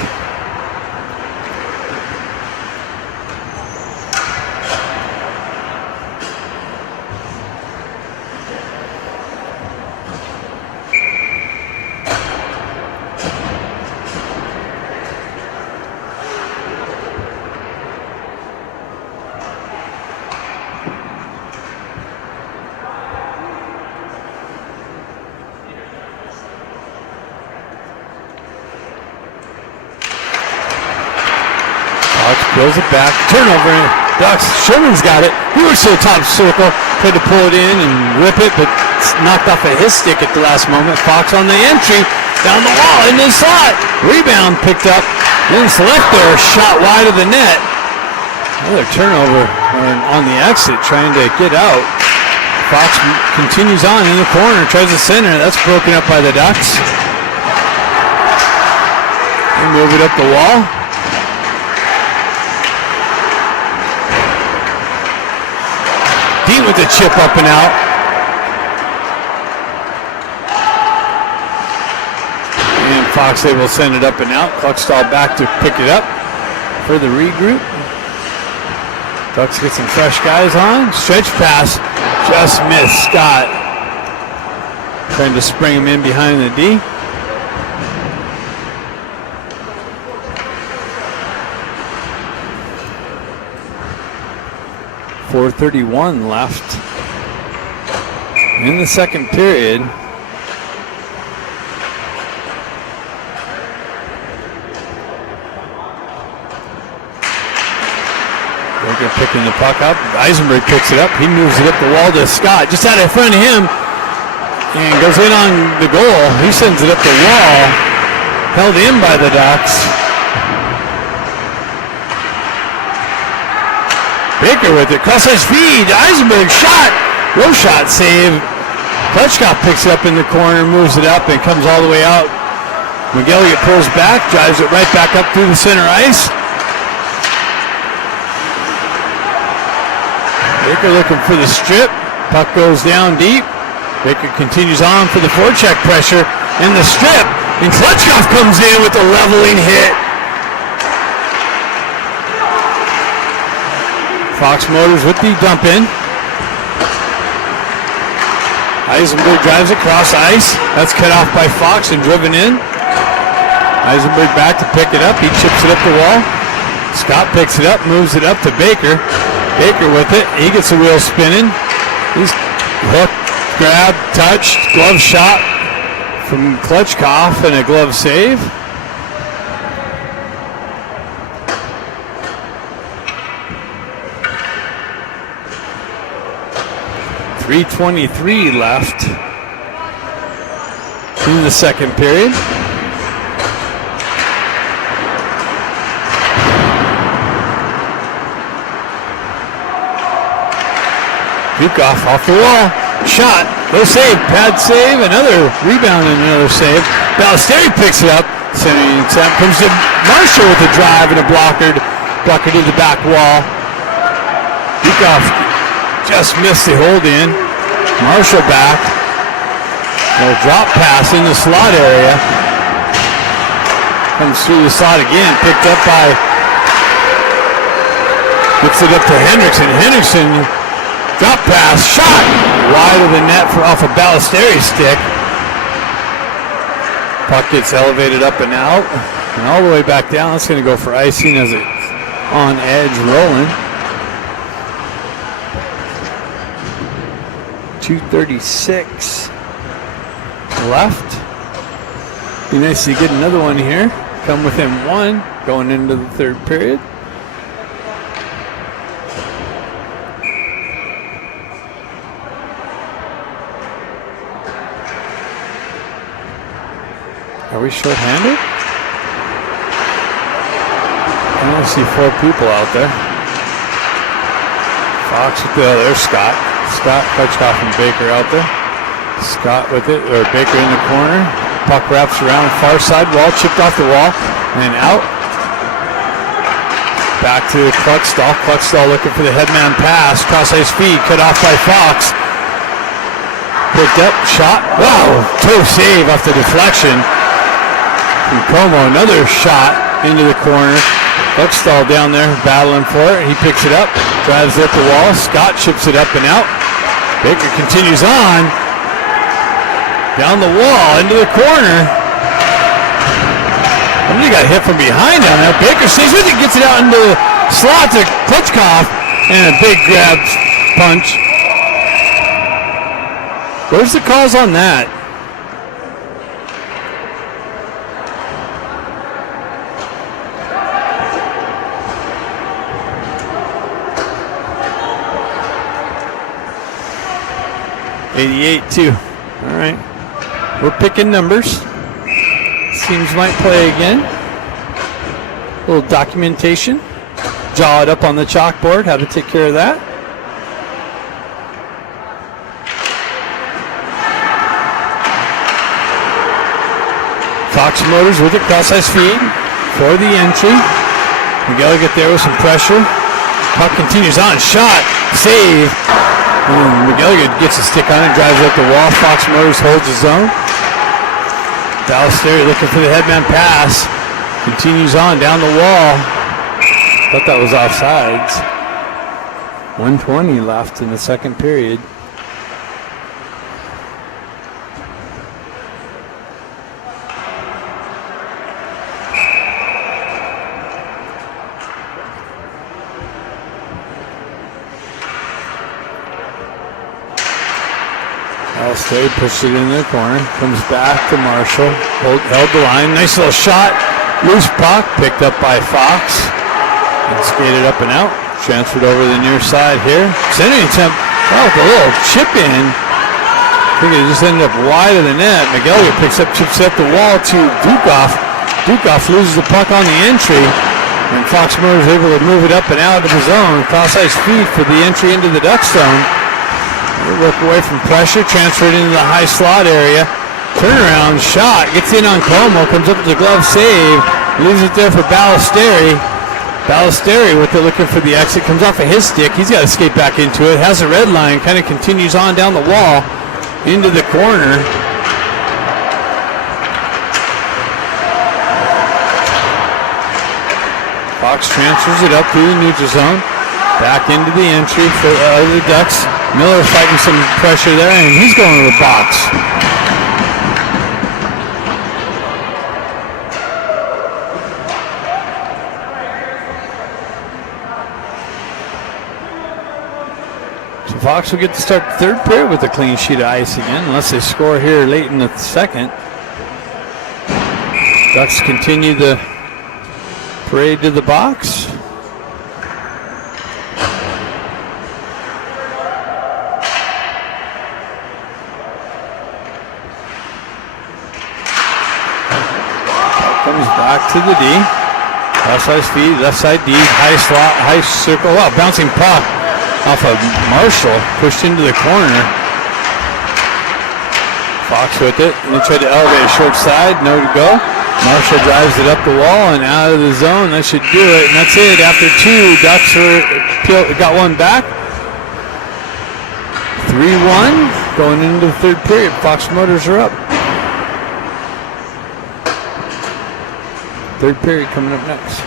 Throws it back, turnover, Ducks. Sherman's got it. He works to the top circle, tried to pull it in and rip it, but it's knocked off of his stick at the last moment. Fox on the entry, down the wall, in the slot. Rebound picked up, then select there, shot wide of the net. Another turnover on the exit, trying to get out. Fox continues on in the corner, tries the center. That's broken up by the Ducks. They move it up the wall. Dean with the chip up and out. And Fox able to send it up and out. Cluckstall back to pick it up for the regroup. Ducks get some fresh guys on. Stretch pass. Just missed Scott. Trying to spring him in behind the D. .431 left in the second period. Baker picking the puck up. Eisenberg picks it up. He moves it up the wall to Scott. Just out in front of him and goes in on the goal. He sends it up the wall. Held in by the Ducks. Baker with it, cross-ice feed, Eisenberg shot, low shot save. Klutchkov picks it up in the corner, moves it up, and comes all the way out. McGilligan pulls back, drives it right back up through the center ice. Baker looking for the strip, puck goes down deep. Baker continues on for the forecheck pressure, and the strip, and Klutchkov comes in with a leveling hit. Fox Motors with the dump in. Eisenberg drives across ice. That's cut off by Fox and driven in. Eisenberg back to pick it up. He chips it up the wall. Scott picks it up, moves it up to Baker. Baker with it. He gets the wheel spinning. He's hooked, grabbed, touched, glove shot from Klutchkov and a glove save. .323 left in the second period. Dukoff off the wall, shot, no save, pad save, another rebound and another save. Ballesteri picks it up, sending it comes to Marshall with a drive and a blocker to the back wall. Dukoff just missed the hold in. Marshall back. A drop pass in the slot area. Comes through the slot again. Picked up by. Gets it up to Hendrickson. Hendrickson. Drop pass. Shot. Wide of the net off a Ballesteri stick. Puck gets elevated up and out. And all the way back down. It's going to go for icing as it's on edge rolling. 2:36 left. Be nice to get another one here. Come within one going into the third period. Are we short-handed? I only see 4 people out there. Fox with the there's Scott. Scott, Klutchkov and Baker out there. Scott with it, or Baker in the corner. Puck wraps around far side wall, chipped off the wall, and out. Back to Cluckstall. Cluckstall looking for the headman pass. Cross ice feed, cut off by Fox. Picked up, shot. Wow, toe save off the deflection. From Como, another shot into the corner. Cluckstall down there battling for it. He picks it up, drives it up the wall. Scott chips it up and out. Baker continues on. Down the wall, into the corner. Somebody got hit from behind down there. Baker stays with it, gets it out into the slot to Klitschkoff, and a big grab punch. Where's the calls on that? (88-2). All right, we're picking numbers. Teams might play again. A little documentation. Draw it up on the chalkboard, how to take care of that. Fox Motors with it, cross ice feed for the entry. Miguel get there with some pressure. Puck continues on, shot, save. And Miguel gets a stick on it, drives up the wall. Fox Motors holds his own. Ballesteri looking for the headman pass. Continues on down the wall. Thought that was offsides. 1:20 left in the second period. Ballesteri pushed it in the corner. Comes back to Marshall. Held the line. Nice little shot. Loose puck picked up by Fox. And skated up and out. Transferred over the near side here. Centering attempt. Oh, with a little chip in. I think it just ended up wide of the net. Miguel picks up, chips up the wall to Dukoff. Dukoff loses the puck on the entry. And Fox Motors able to move it up and out of the zone. Cross ice feed for the entry into the Duck zone. They work away from pressure. Transferred into the high slot area. Turnaround shot. Gets in on Como. Comes up with the glove save. Leaves it there for Ballesteri. Ballesteri with it looking for the exit. Comes off of his stick. He's got to skate back into it. Has a red line. Kind of continues on down the wall. Into the corner. Fox transfers it up through the neutral zone. Back into the entry for the Ducks. Miller fighting some pressure there, and he's going to the box. So Fox will get to start the third period with a clean sheet of ice again, unless they score here late in the second. Ducks continue the parade to the box. Comes back to the D. Left side speed, left side D, high slot, high circle. Wow, bouncing puck off of Marshall, pushed into the corner. Fox with it, and they tried to elevate a short side, no to go. Marshall drives it up the wall and out of the zone. That should do it, and that's it. After two, Ducks got one back. 3-1 going into the third period. Fox Motors are up. Third period coming up next.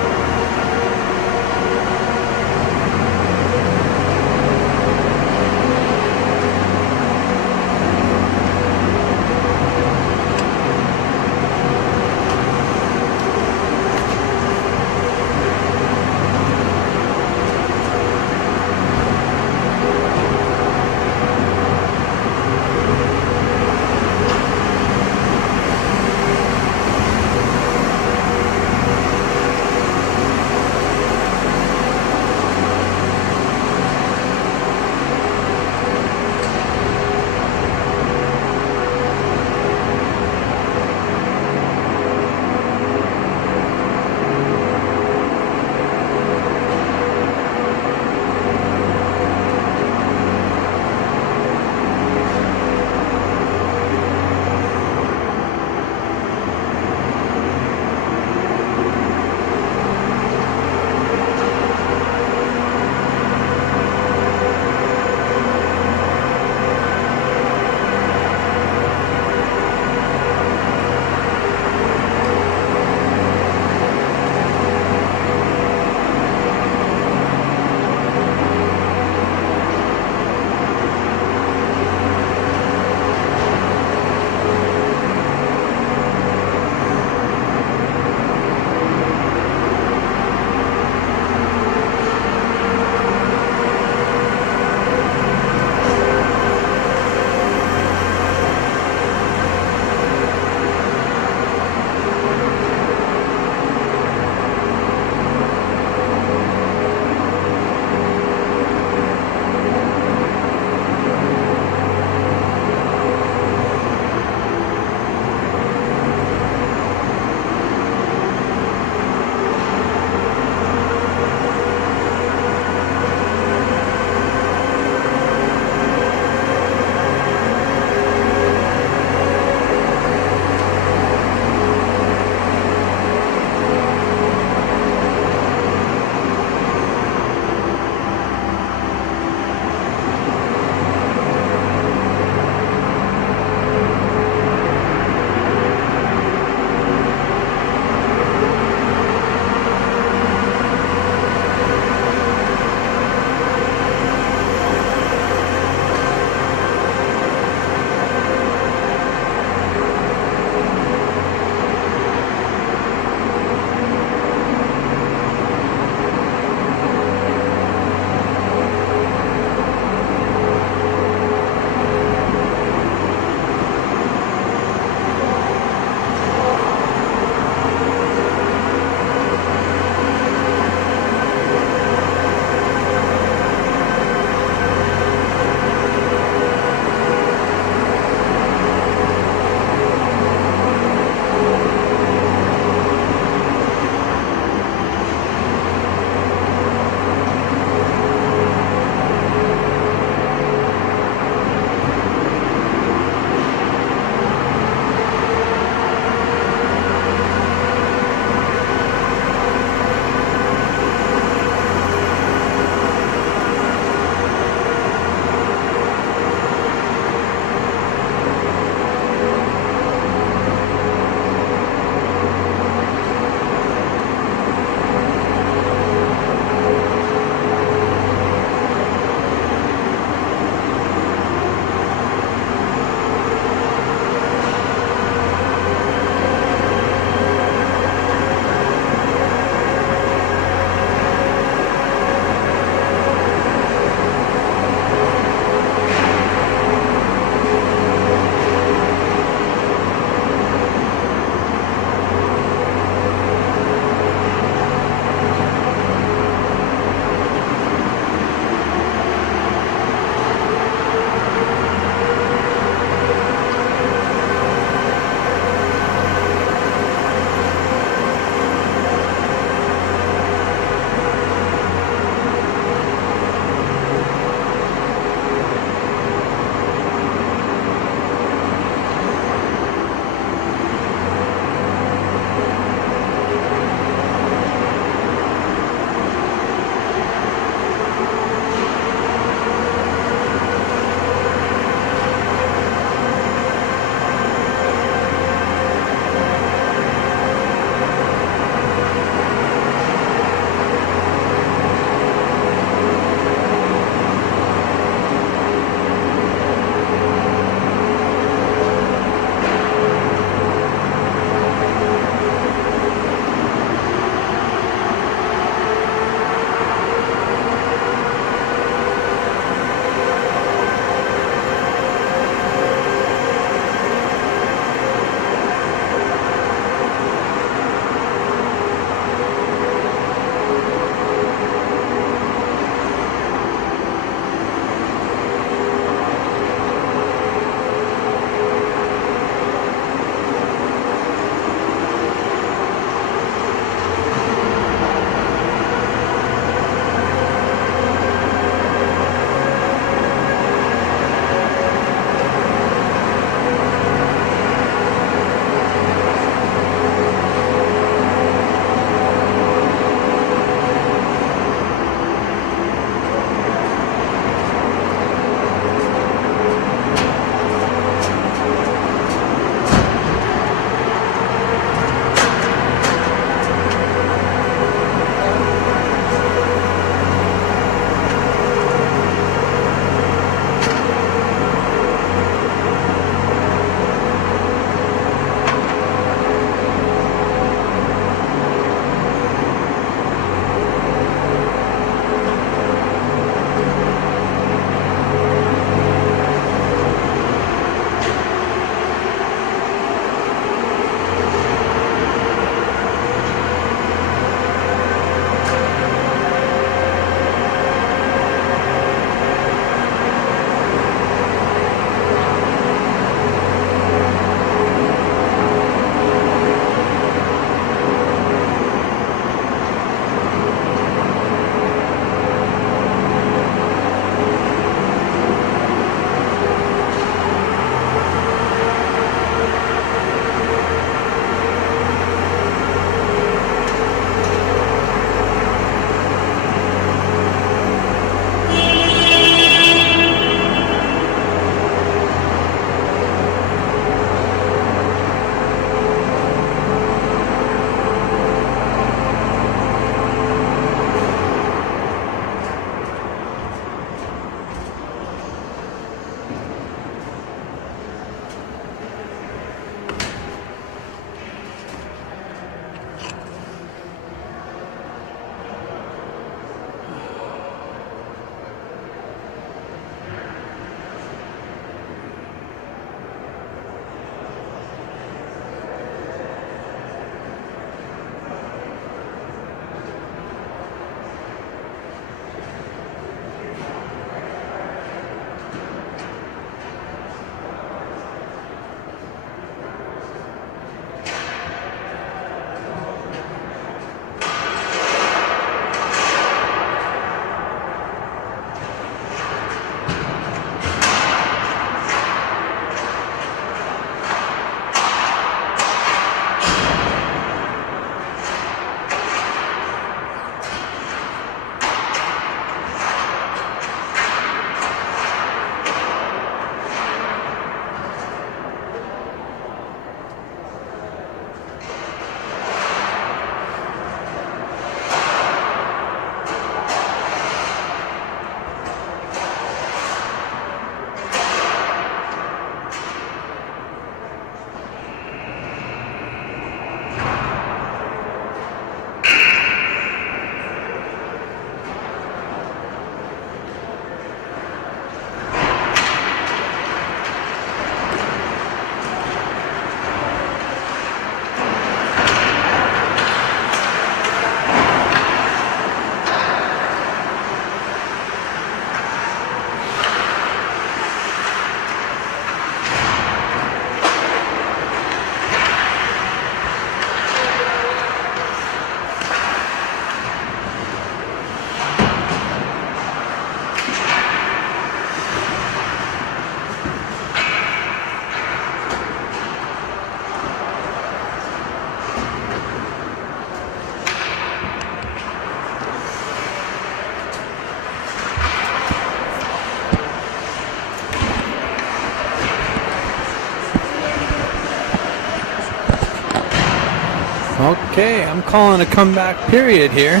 Okay, I'm calling a comeback period here.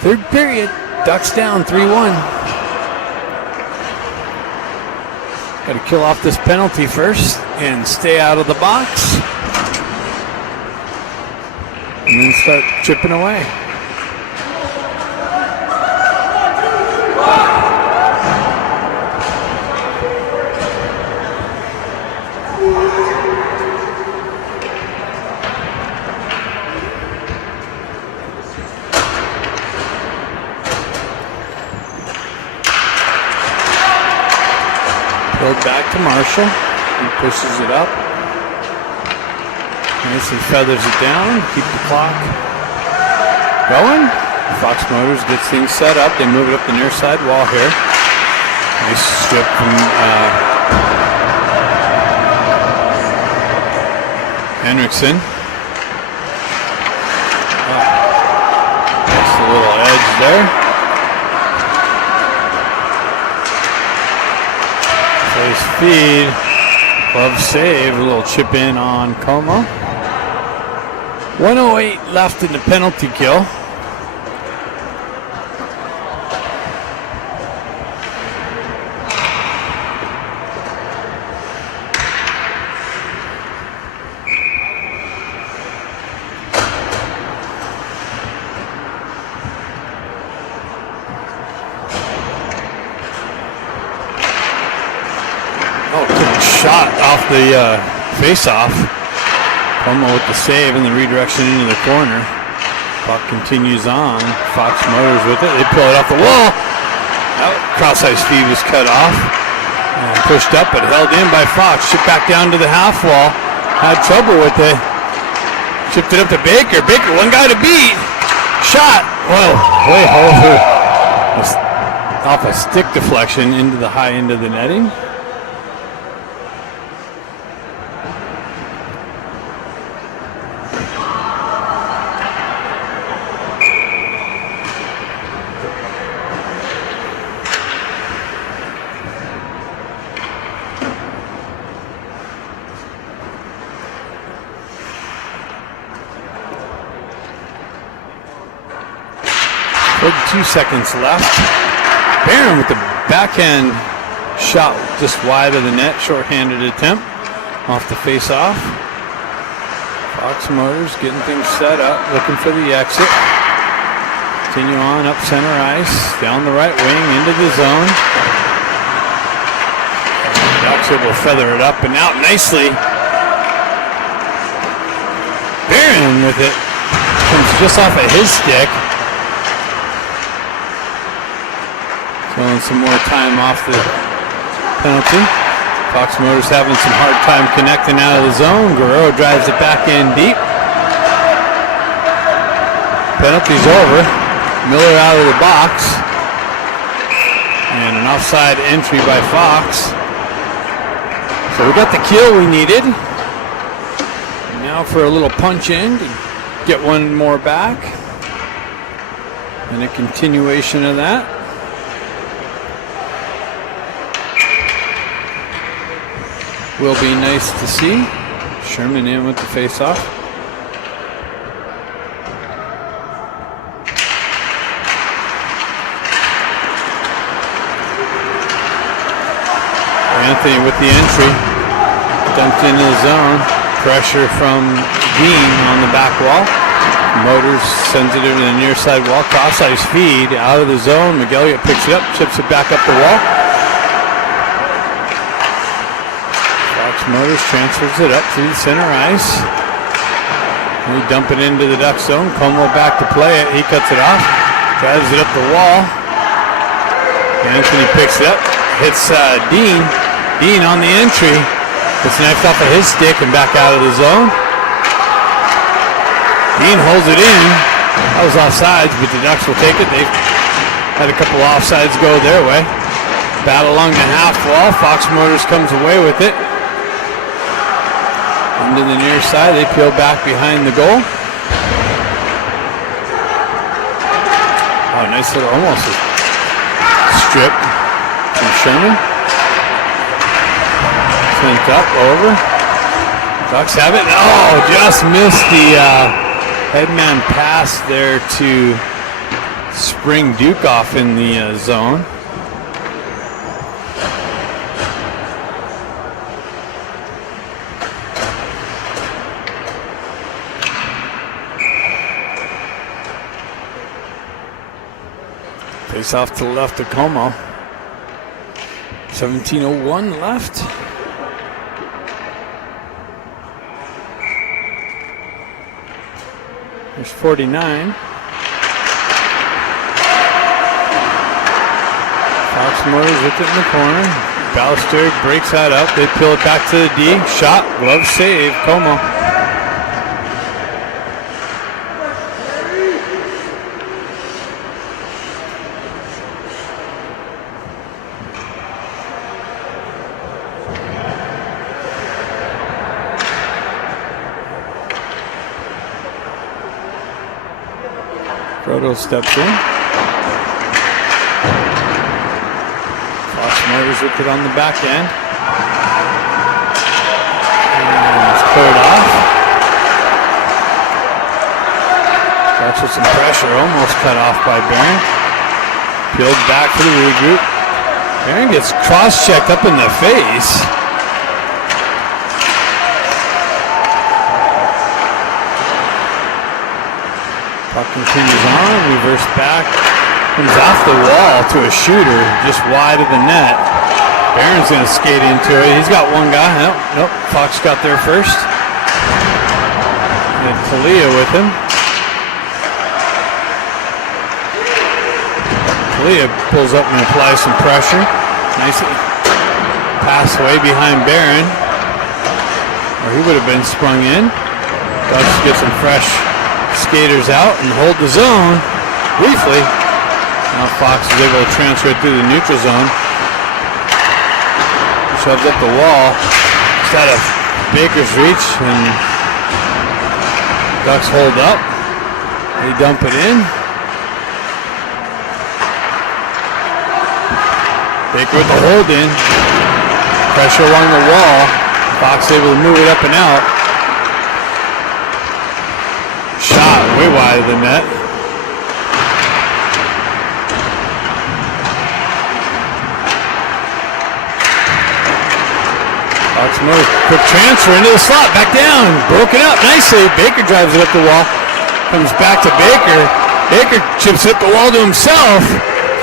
Third period, Ducks down 3-1. Got to kill off this penalty first and stay out of the box. And then start chipping away. Back to Marshall. He pushes it up. Nicely feathers it down. Keep the clock going. Fox Motors gets things set up. They move it up the near side wall here. Nice strip from Henriksen. Nice little edge there. Nice feed, glove save, a little chip in on Como. 1:08 left in the penalty kill. Shot off the face-off. Como with the save and the redirection into the corner. Puck continues on. Fox Motors with it. They pull it off the wall. Cross-ice feed was cut off. And pushed up but held in by Fox. Chipped back down to the half wall. Had trouble with it. Chipped it up to Baker. Baker, one guy to beat. Shot. Whoa, way over. Off a stick deflection into the high end of the netting. With 2 seconds left. Barron with the backhand shot just wide of the net. Short-handed attempt off the face-off. Fox Motors getting things set up, looking for the exit. Continue on up center ice, down the right wing, into the zone. Ducks will feather it up and out nicely. Barron with it. Comes just off of his stick. Throwing some more time off the penalty. Fox Motors having some hard time connecting out of the zone. Guerrero drives it back in deep. Penalty's over. Miller out of the box. And an offside entry by Fox. So we got the kill we needed. And now for a little punch in to get one more back. And a continuation of that. Will be nice to see. Sherman in with the face-off. Anthony with the entry. Dumped into the zone. Pressure from Dean on the back wall. Motors sends it into the near side wall. Cross-ice feed out of the zone. McGilliot picks it up, chips it back up the wall. Motors transfers it up through the center ice. We dump it into the Duck zone. Como back to play it. He cuts it off. Drives it up the wall. Anthony picks it up. Hits Dean. Dean on the entry. Gets knifed off of his stick and back out of the zone. Dean holds it in. That was offsides, but the Ducks will take it. They had a couple offsides go their way. Battle along the half wall. Fox Motors comes away with it. Into the near side, they peel back behind the goal. Oh, nice little, almost a strip from Sherman. Sent up, over. Ducks have it. Oh, just missed the headman pass there to spring Duke off in the zone. Face off to the left of Como. 17:01 left. There's 49. Fox Motors with it in the corner. Ballester breaks that up. They peel it back to the D. Shot, glove save, Como. Proto steps in. Fox Motors with it on the back end. And it's cleared off. Ducks with some pressure, almost cut off by Barron. Peeled back for the regroup. Barron gets cross-checked up in the face. Puck continues on, reverse back, comes off the wall to a shooter, just wide of the net. Barron's going to skate into it. He's got one guy. Nope. Fox got there first. And Talia with him. Talia pulls up and applies some pressure. Nicely pass way behind Barron, or he would have been sprung in. Ducks get some fresh skaters out and hold the zone briefly. Now Fox is able to transfer it through the neutral zone. Shoves up the wall. It's out of Baker's reach, and Ducks hold up. They dump it in. Baker with the hold in. Pressure along the wall. Fox able to move it up and out. Shot way wide of the net. Fox Motors, quick transfer into the slot, back down, broken up nicely. Baker drives it up the wall, comes back to Baker. Baker chips it up the wall to himself,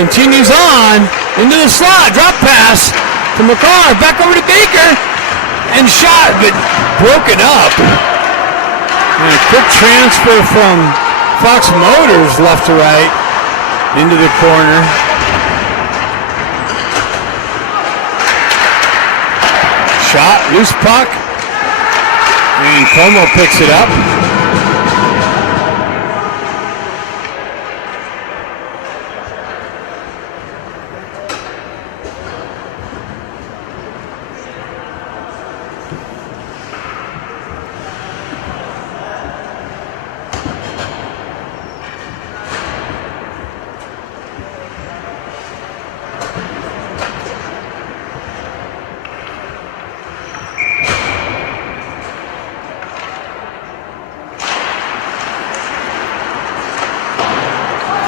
continues on into the slot, drop pass to McCarr, back over to Baker, and shot, but broken up. And a quick transfer from Fox Motors left to right into the corner. Shot, loose puck, and Como picks it up.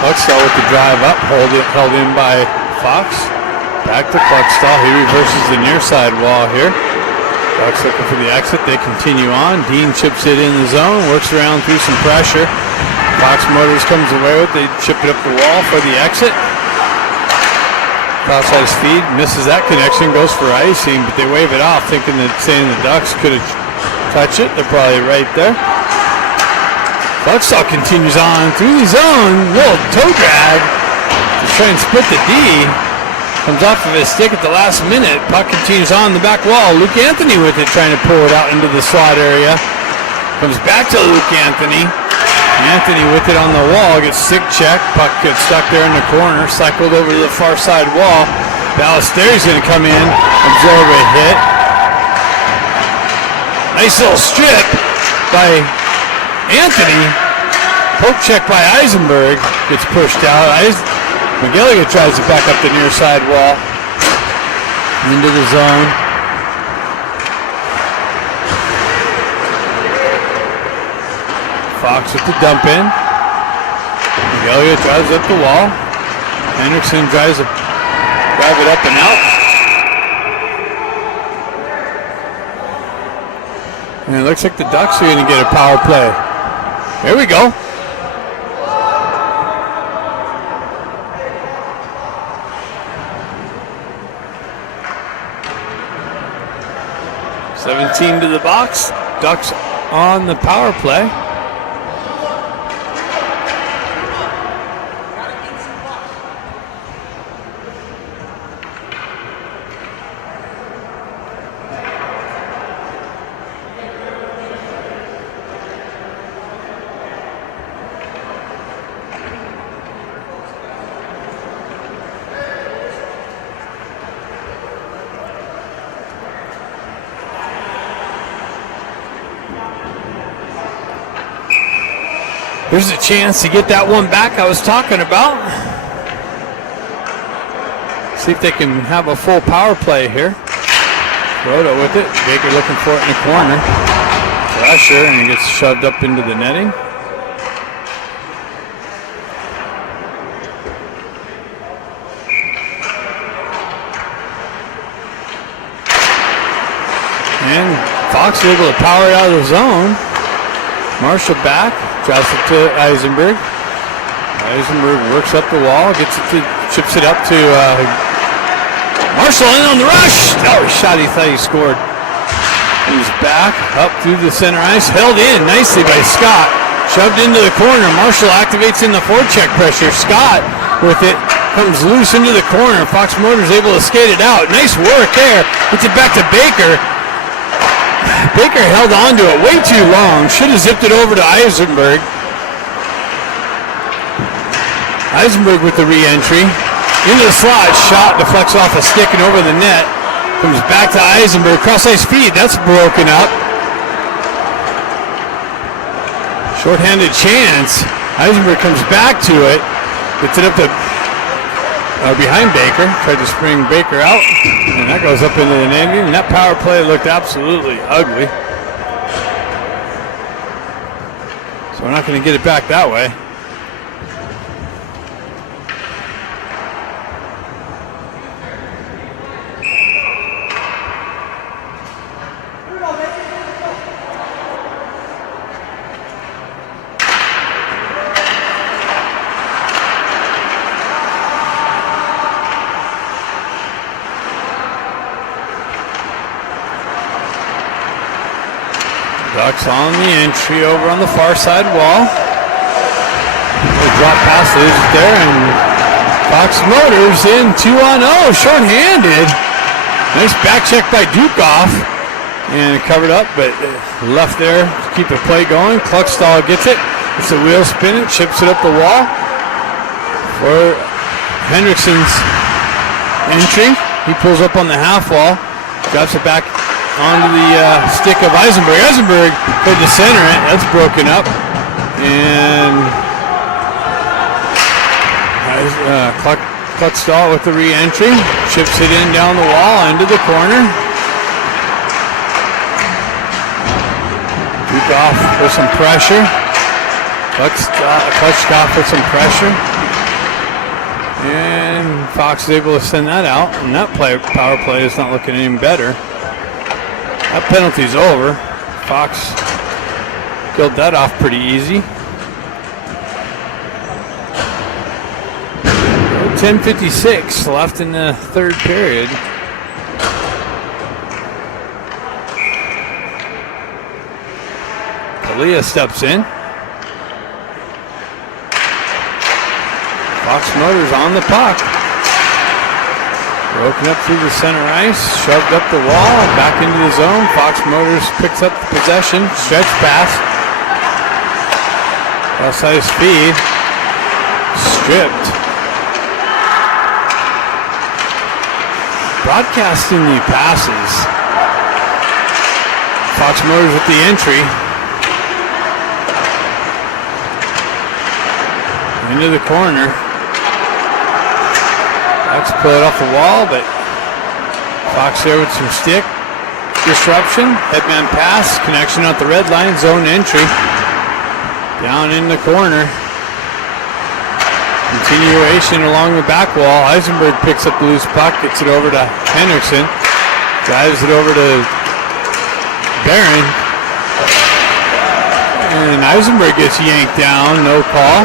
Cluckstall with the drive up, held in by Fox. Back to Cluckstall. He reverses the near side wall here. Ducks looking for the exit. They continue on. Dean chips it in the zone, works around through some pressure. Fox Motors comes away with it. They chip it up the wall for the exit. Cross-ice feed, misses that connection, goes for icing, but they wave it off, saying the Ducks could have touched it. They're probably right there. Cluckstall continues on through the zone. Little toe drag to try and split the D. Comes off of his stick at the last minute. Puck continues on the back wall. Luke Anthony with it, trying to pull it out into the slot area. Comes back to Luke Anthony. Anthony with it on the wall. Gets stick checked. Puck gets stuck there in the corner. Cycled over to the far side wall. Ballesteri's going to come in, absorb a hit. Nice little strip by Anthony, poke check by Eisenberg, gets pushed out. McGilligan tries to back up the near side wall into the zone. Fox with the dump in. Elliott drives up the wall. Hendrickson drive it up and out. And it looks like the Ducks are going to get a power play. There we go. $17 to the box. Ducks on the power play. Here's a chance to get that one back I was talking about. See if they can have a full power play here. Rhoda with it. Baker looking for it in the corner. Pressure, and it gets shoved up into the netting. And Fox is able to power it out of the zone. Marshall back, drives it to Eisenberg. Eisenberg works up the wall, chips it up to Marshall in on the rush. Oh, he shot, he thought he scored. He's back, up through the center ice, held in nicely by Scott. Shoved into the corner, Marshall activates in the forecheck pressure. Scott with it, comes loose into the corner. Fox Motors able to skate it out. Nice work there, gets it back to Baker. Baker held on to it way too long. Should have zipped it over to Eisenberg. Eisenberg with the re-entry. Into the slot, shot, deflects off a stick and over the net. Comes back to Eisenberg. Cross-ice feed, that's broken up. Short-handed chance. Eisenberg comes back to it. Gets it up to behind Baker. Tried to spring Baker out. And that goes up into the net. And that power play looked absolutely ugly. So we're not going to get it back that way. Ducks on the entry over on the far side wall. The drop pass is there, and Fox Motors in 2-on-0, short-handed. Nice back check by Dukoff, and it covered up, but left there to keep the play going. Kluckstall gets it. It's a wheel spin, it chips it up the wall for Hendrickson's entry. He pulls up on the half wall, drops it back onto the stick of Eisenberg. Eisenberg tried to center it. That's broken up. And Kluckstall with the re-entry. Chips it in down the wall into the corner. Dukoff with some pressure. Kluckstall with some pressure. And Fox is able to send that out. And that power play is not looking any better. That penalty's over. Fox killed that off pretty easy. 10:56 left in the third period. Kalia steps in. Fox Motors on the puck. Broken up through the center ice, shoved up the wall, back into the zone. Fox Motors picks up the possession, stretch pass. Cross-ice feed, stripped. Broadcasting the passes. Fox Motors with the entry. Into the corner. Let's pull it off the wall, but Fox there with some stick disruption. Headman pass, connection at the red line, zone entry. Down in the corner. Continuation along the back wall. Eisenberg picks up the loose puck, gets it over to Henderson. Drives it over to Barron. And Eisenberg gets yanked down. No call.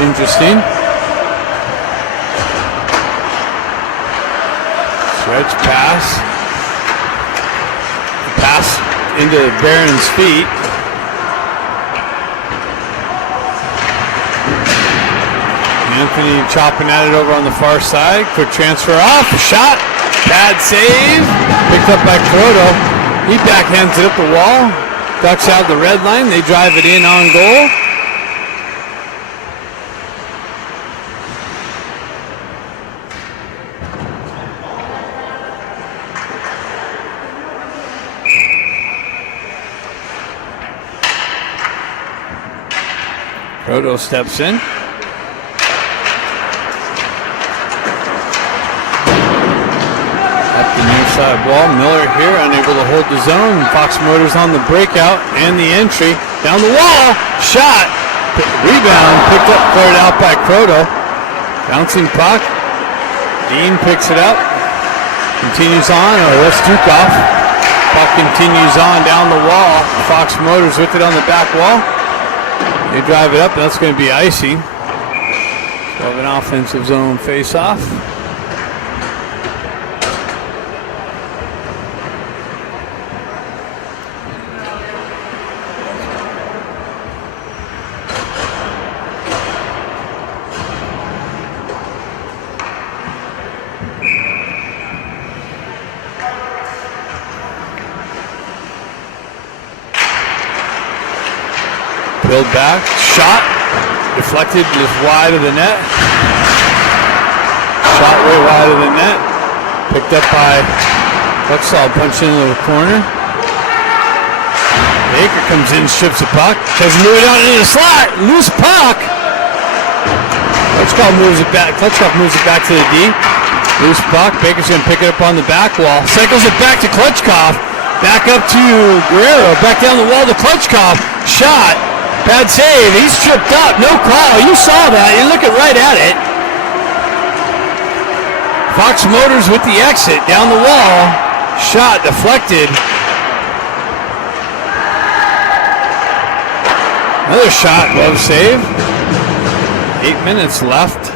Interesting. Stretch pass. Pass into Barron's feet. Anthony chopping at it over on the far side. Quick transfer off. Shot. Bad save. Picked up by Croto. He backhands it up the wall. Ducks out the red line. They drive it in on goal. Croto steps in. Up the near side wall. Miller here, unable to hold the zone. Fox Motors on the breakout and the entry. Down the wall. Shot. Rebound. Picked up, cleared out by Croto. Bouncing puck. Dean picks it up. Continues on. Oh, that's Dukoff. Puck continues on down the wall. Fox Motors with it on the back wall. They drive it up. That's going to be icy. So an offensive zone face-off. Build back, shot, deflected just wide of the net. Shot way wide of the net. Picked up by Bucksaw, punched into the corner. Baker comes in, strips the puck, tries to move it out into the slot. Loose puck. Klitschko moves it back. Klitschko moves it back to the D. Loose puck. Baker's going to pick it up on the back wall. Cycles it back to Klitschko. Back up to Guerrero. Back down the wall to Klitschko. Shot. Bad save. He's tripped up. No call. You saw that. You're looking right at it. Fox Motors with the exit down the wall. Shot deflected. Another shot. Glove save. 8 minutes left.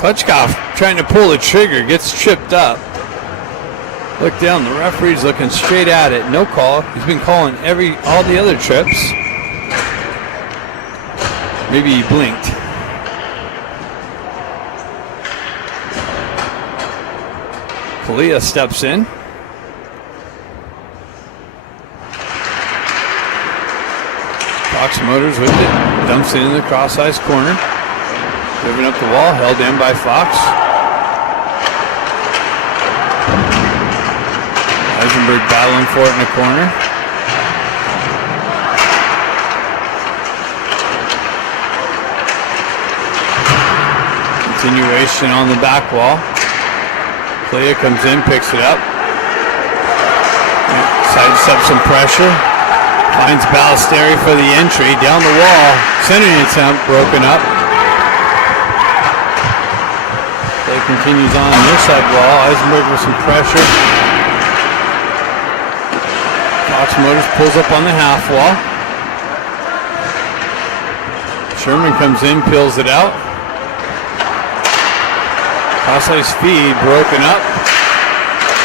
Klitschko trying to pull the trigger. Gets tripped up. Look down, the referee's looking straight at it. No call. He's been calling all the other trips. Maybe he blinked. Kalia steps in. Fox Motors with it. Dumps it in the cross-ice corner. Driven up the wall, held in by Fox. Eisenberg battling for it in the corner. Continuation on the back wall. Clea comes in, picks it up. Sidesteps some pressure. Finds Ballesteri for the entry. Down the wall. Centering attempt broken up. Play continues on near side wall. Eisenberg with some pressure. Fox Motors pulls up on the half wall. Sherman comes in, peels it out. Cross-ice feed, broken up.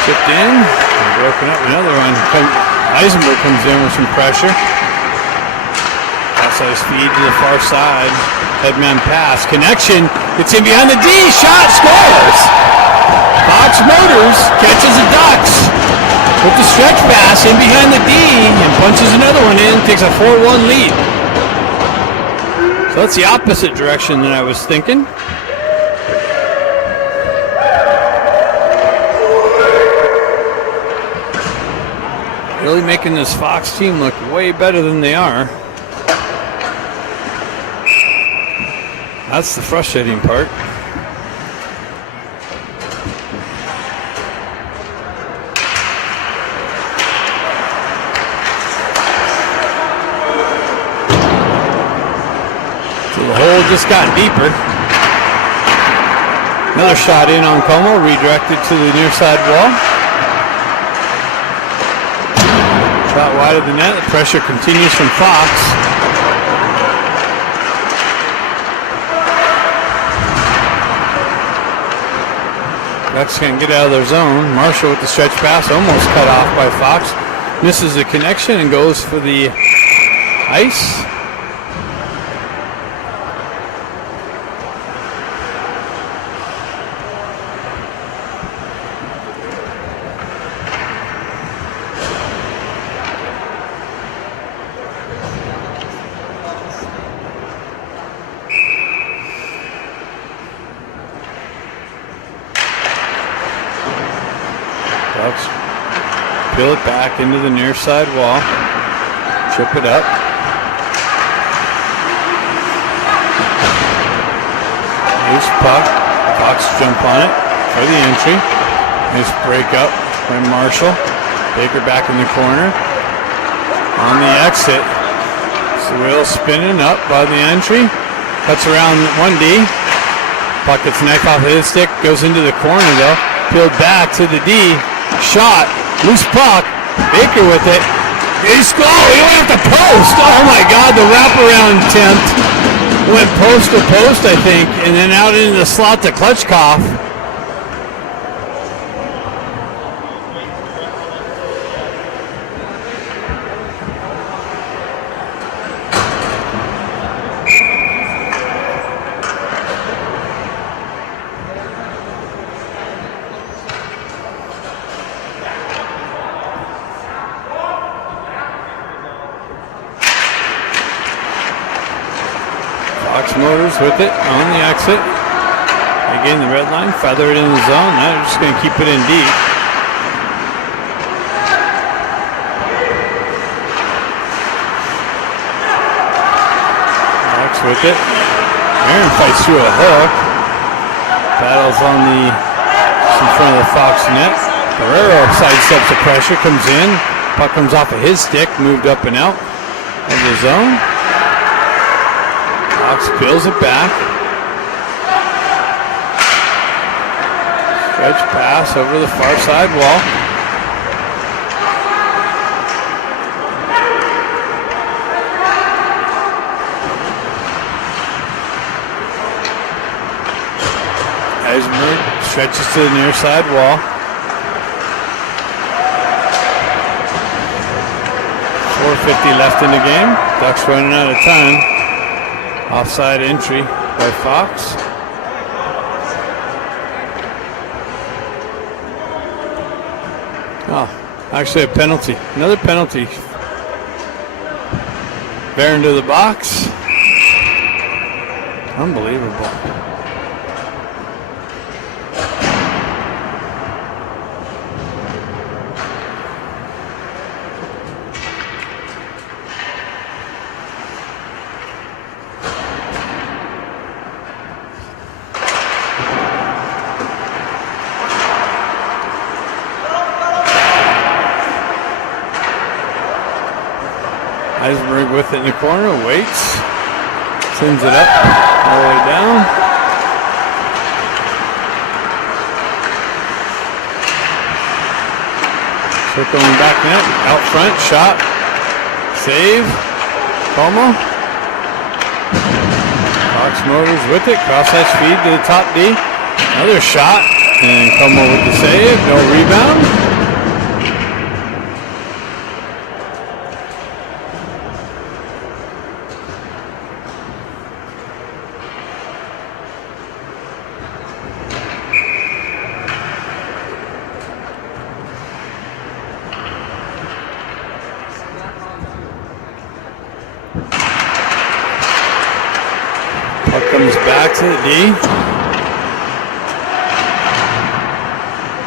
Chipped in, and broken up. Another one. Eisenberg comes in with some pressure. Cross-ice feed to the far side. Headman pass. Connection. Gets in behind the D. Shot. Scores. Fox Motors catches the Ducks. With the stretch pass in behind the D and punches another one in, takes a 4-1 lead. So that's the opposite direction than I was thinking. Really making this Fox team look way better than they are. That's the frustrating part. just got deeper. Another shot in on Como, redirected to the near side wall. Shot wide of the net. The pressure continues from Fox. Ducks can't get out of their zone. Marshall with the stretch pass, almost cut off by Fox. Misses the connection and goes for the ice. Ducks peel it back into the near side wall. Chip it up. Loose puck. Fox jump on it for the entry. Nice break up by Marshall. Baker back in the corner. On the exit. Surreal spinning up by the entry. Cuts around 1D. Puck gets knife off of his stick. Goes into the corner though. Peeled back to the D. Shot. Loose puck. Baker with it. He scored. He went off the post. Oh my God. The wraparound attempt. Went post to post, I think. And then out into the slot to Klitschkoff. Motors with it on the exit. Again, the red line, feather it in the zone. Now they're just going to keep it in deep. Fox with it. Aaron fights through a hook. Battles on the in front of the Fox net. Guerrero sidesteps the pressure, comes in. Puck comes off of his stick, moved up and out of the zone. Fox peels it back. Stretch pass over the far side wall. Eisenberg stretches to the near side wall. 4:50 left in the game. Ducks running out of time. Offside entry by Fox. Oh, actually a penalty. Another penalty. Bear into the box. Unbelievable. Eisenberg with it in the corner, waits, sends it up, all the way down. Circling back net, out front, shot, save, Como. Fox Motors with it, cross-ice feed to the top D. Another shot, and Como with the save, no rebound. Puck comes back to the D.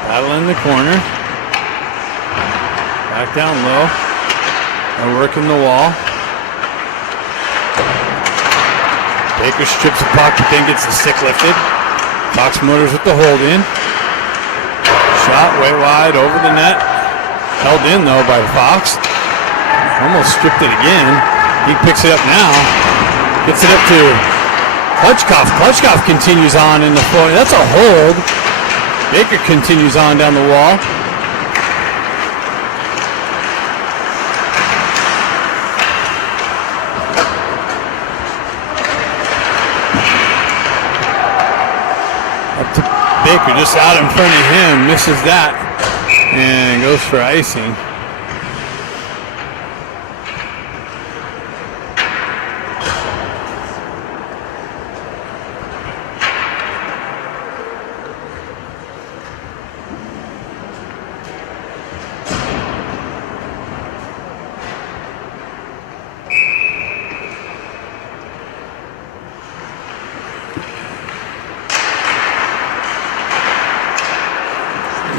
Battle in the corner. Back down low. They're working the wall. Baker strips the puck, but then gets the stick lifted. Fox Motors with the hold in. Shot way wide over the net. Held in though by Fox. Almost stripped it again. He picks it up now. Gets it up to Klutchkov continues on in the floor. That's a hold. Baker continues on down the wall. Up to Baker, just out in front of him, misses that, and goes for icing.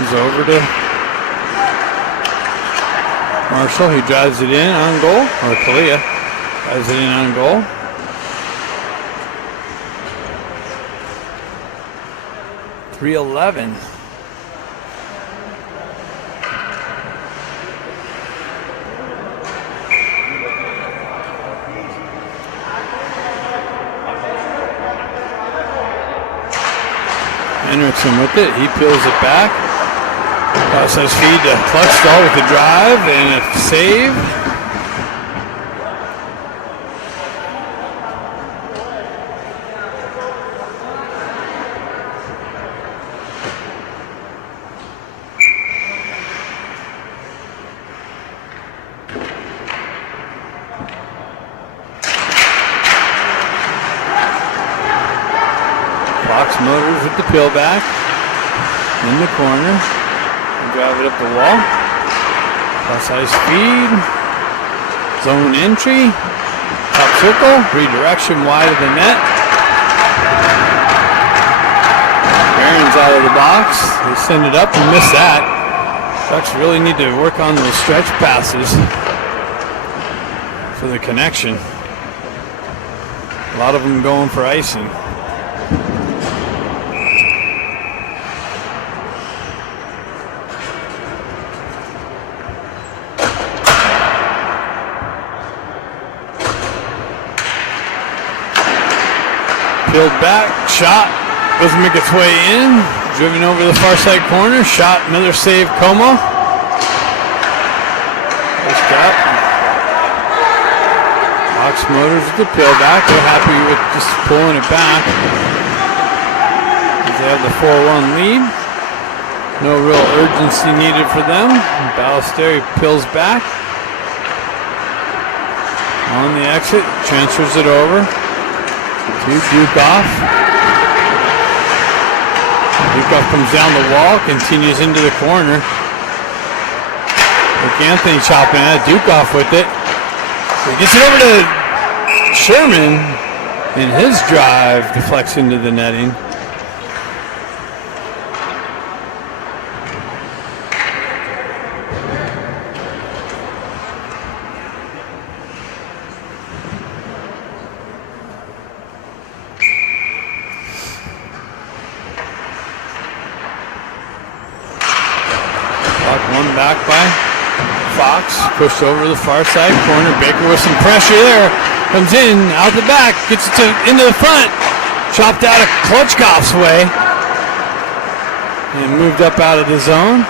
Over to Marshall. He drives it in on goal, or Kalia drives it in on goal. .311. Henriksen with it. He peels it back. Says feed to Clutchstall with the drive and a save. Fox Motors with the peel back in the corner. Drive it up the wall. Cross ice feed. Zone entry. Top circle. Redirection wide of the net. Barron's out of the box. They send it up and miss that. Ducks really need to work on those stretch passes for the connection. A lot of them going for icing. Peeled back, shot, doesn't make its way in. Driven over the far side corner, shot, another save, Como. Nice shot. Fox Motors with the peel back. They're happy with just pulling it back. They have the 4-1 lead. No real urgency needed for them. Ballesteri peels back. On the exit, transfers it over. Dukov. Dukov comes down the wall, continues into the corner. Anthony chopping at it. Dukov with it. So he gets it over to Sherman, and his drive deflects into the netting. Back by Fox, pushed over to the far side corner. Baker with some pressure there, comes in, out the back, gets it into the front, chopped out of Klutchkov's way, and moved up out of the zone.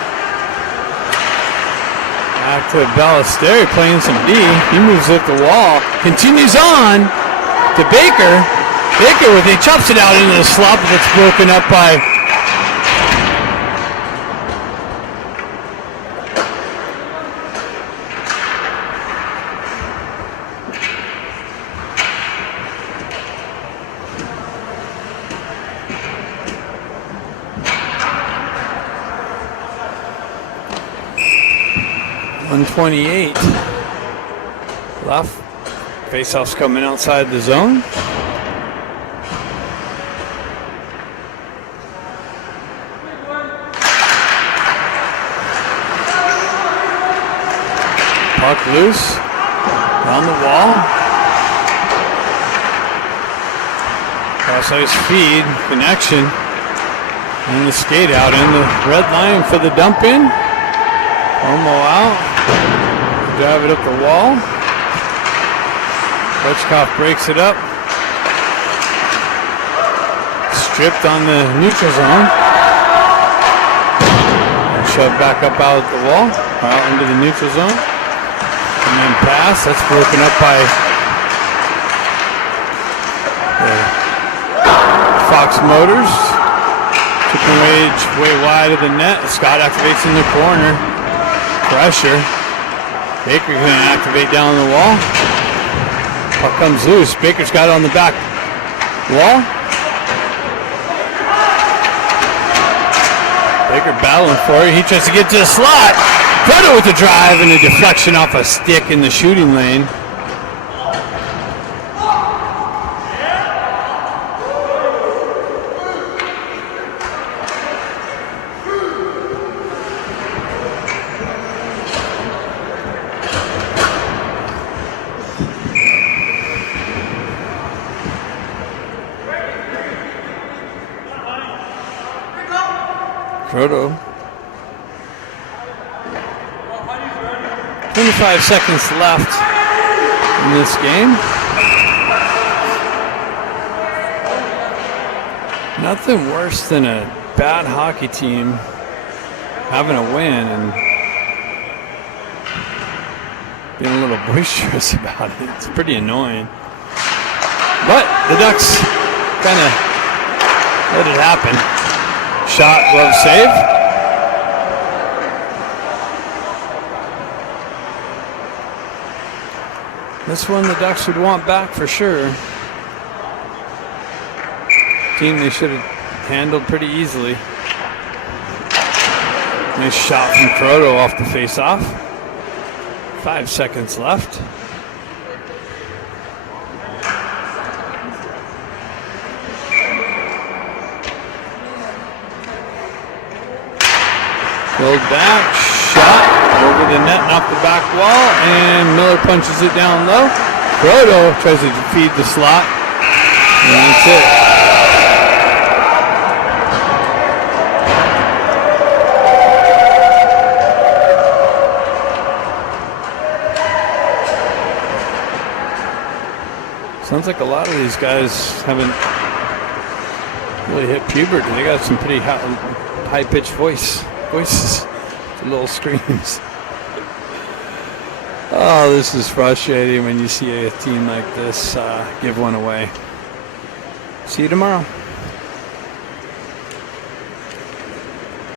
Back to Ballesteri playing some D. He moves up the wall, continues on to Baker. Baker with it, chops it out into the slot, but it's broken up by .128 left. Faceoff's coming outside the zone. Puck loose. Down the wall. Cross ice feed. Connection. And the skate out in the red line for the dump in. Como out. Drive it up the wall. Klutchkov breaks it up. stripped on the neutral zone. And shoved back up out the wall, out into the neutral zone. And then pass, that's broken up by Fox Motors. Chipping way wide of the net. Scott activates in the corner. Pressure. Baker's going to activate down the wall. Puck comes loose. Baker's got it on the back wall. Baker battling for it. He tries to get to the slot. Credit with the drive and a deflection off a stick in the shooting lane. Croto. 25 seconds left in this game. Nothing worse than a bad hockey team having a win and being a little boisterous about it. It's pretty annoying. But the Ducks kind of let it happen. Shot, glove save. This one the Ducks would want back for sure. Team they should have handled pretty easily. Nice shot from Croto off the face-off. 5 seconds left. Pulled back, shot over the net and off the back wall, and Miller punches it down low. Croto tries to feed the slot, and that's it. Sounds like a lot of these guys haven't really hit puberty. They got some pretty high-pitched voices, little screams. Oh, this is frustrating when you see a team like this give one away. See you tomorrow.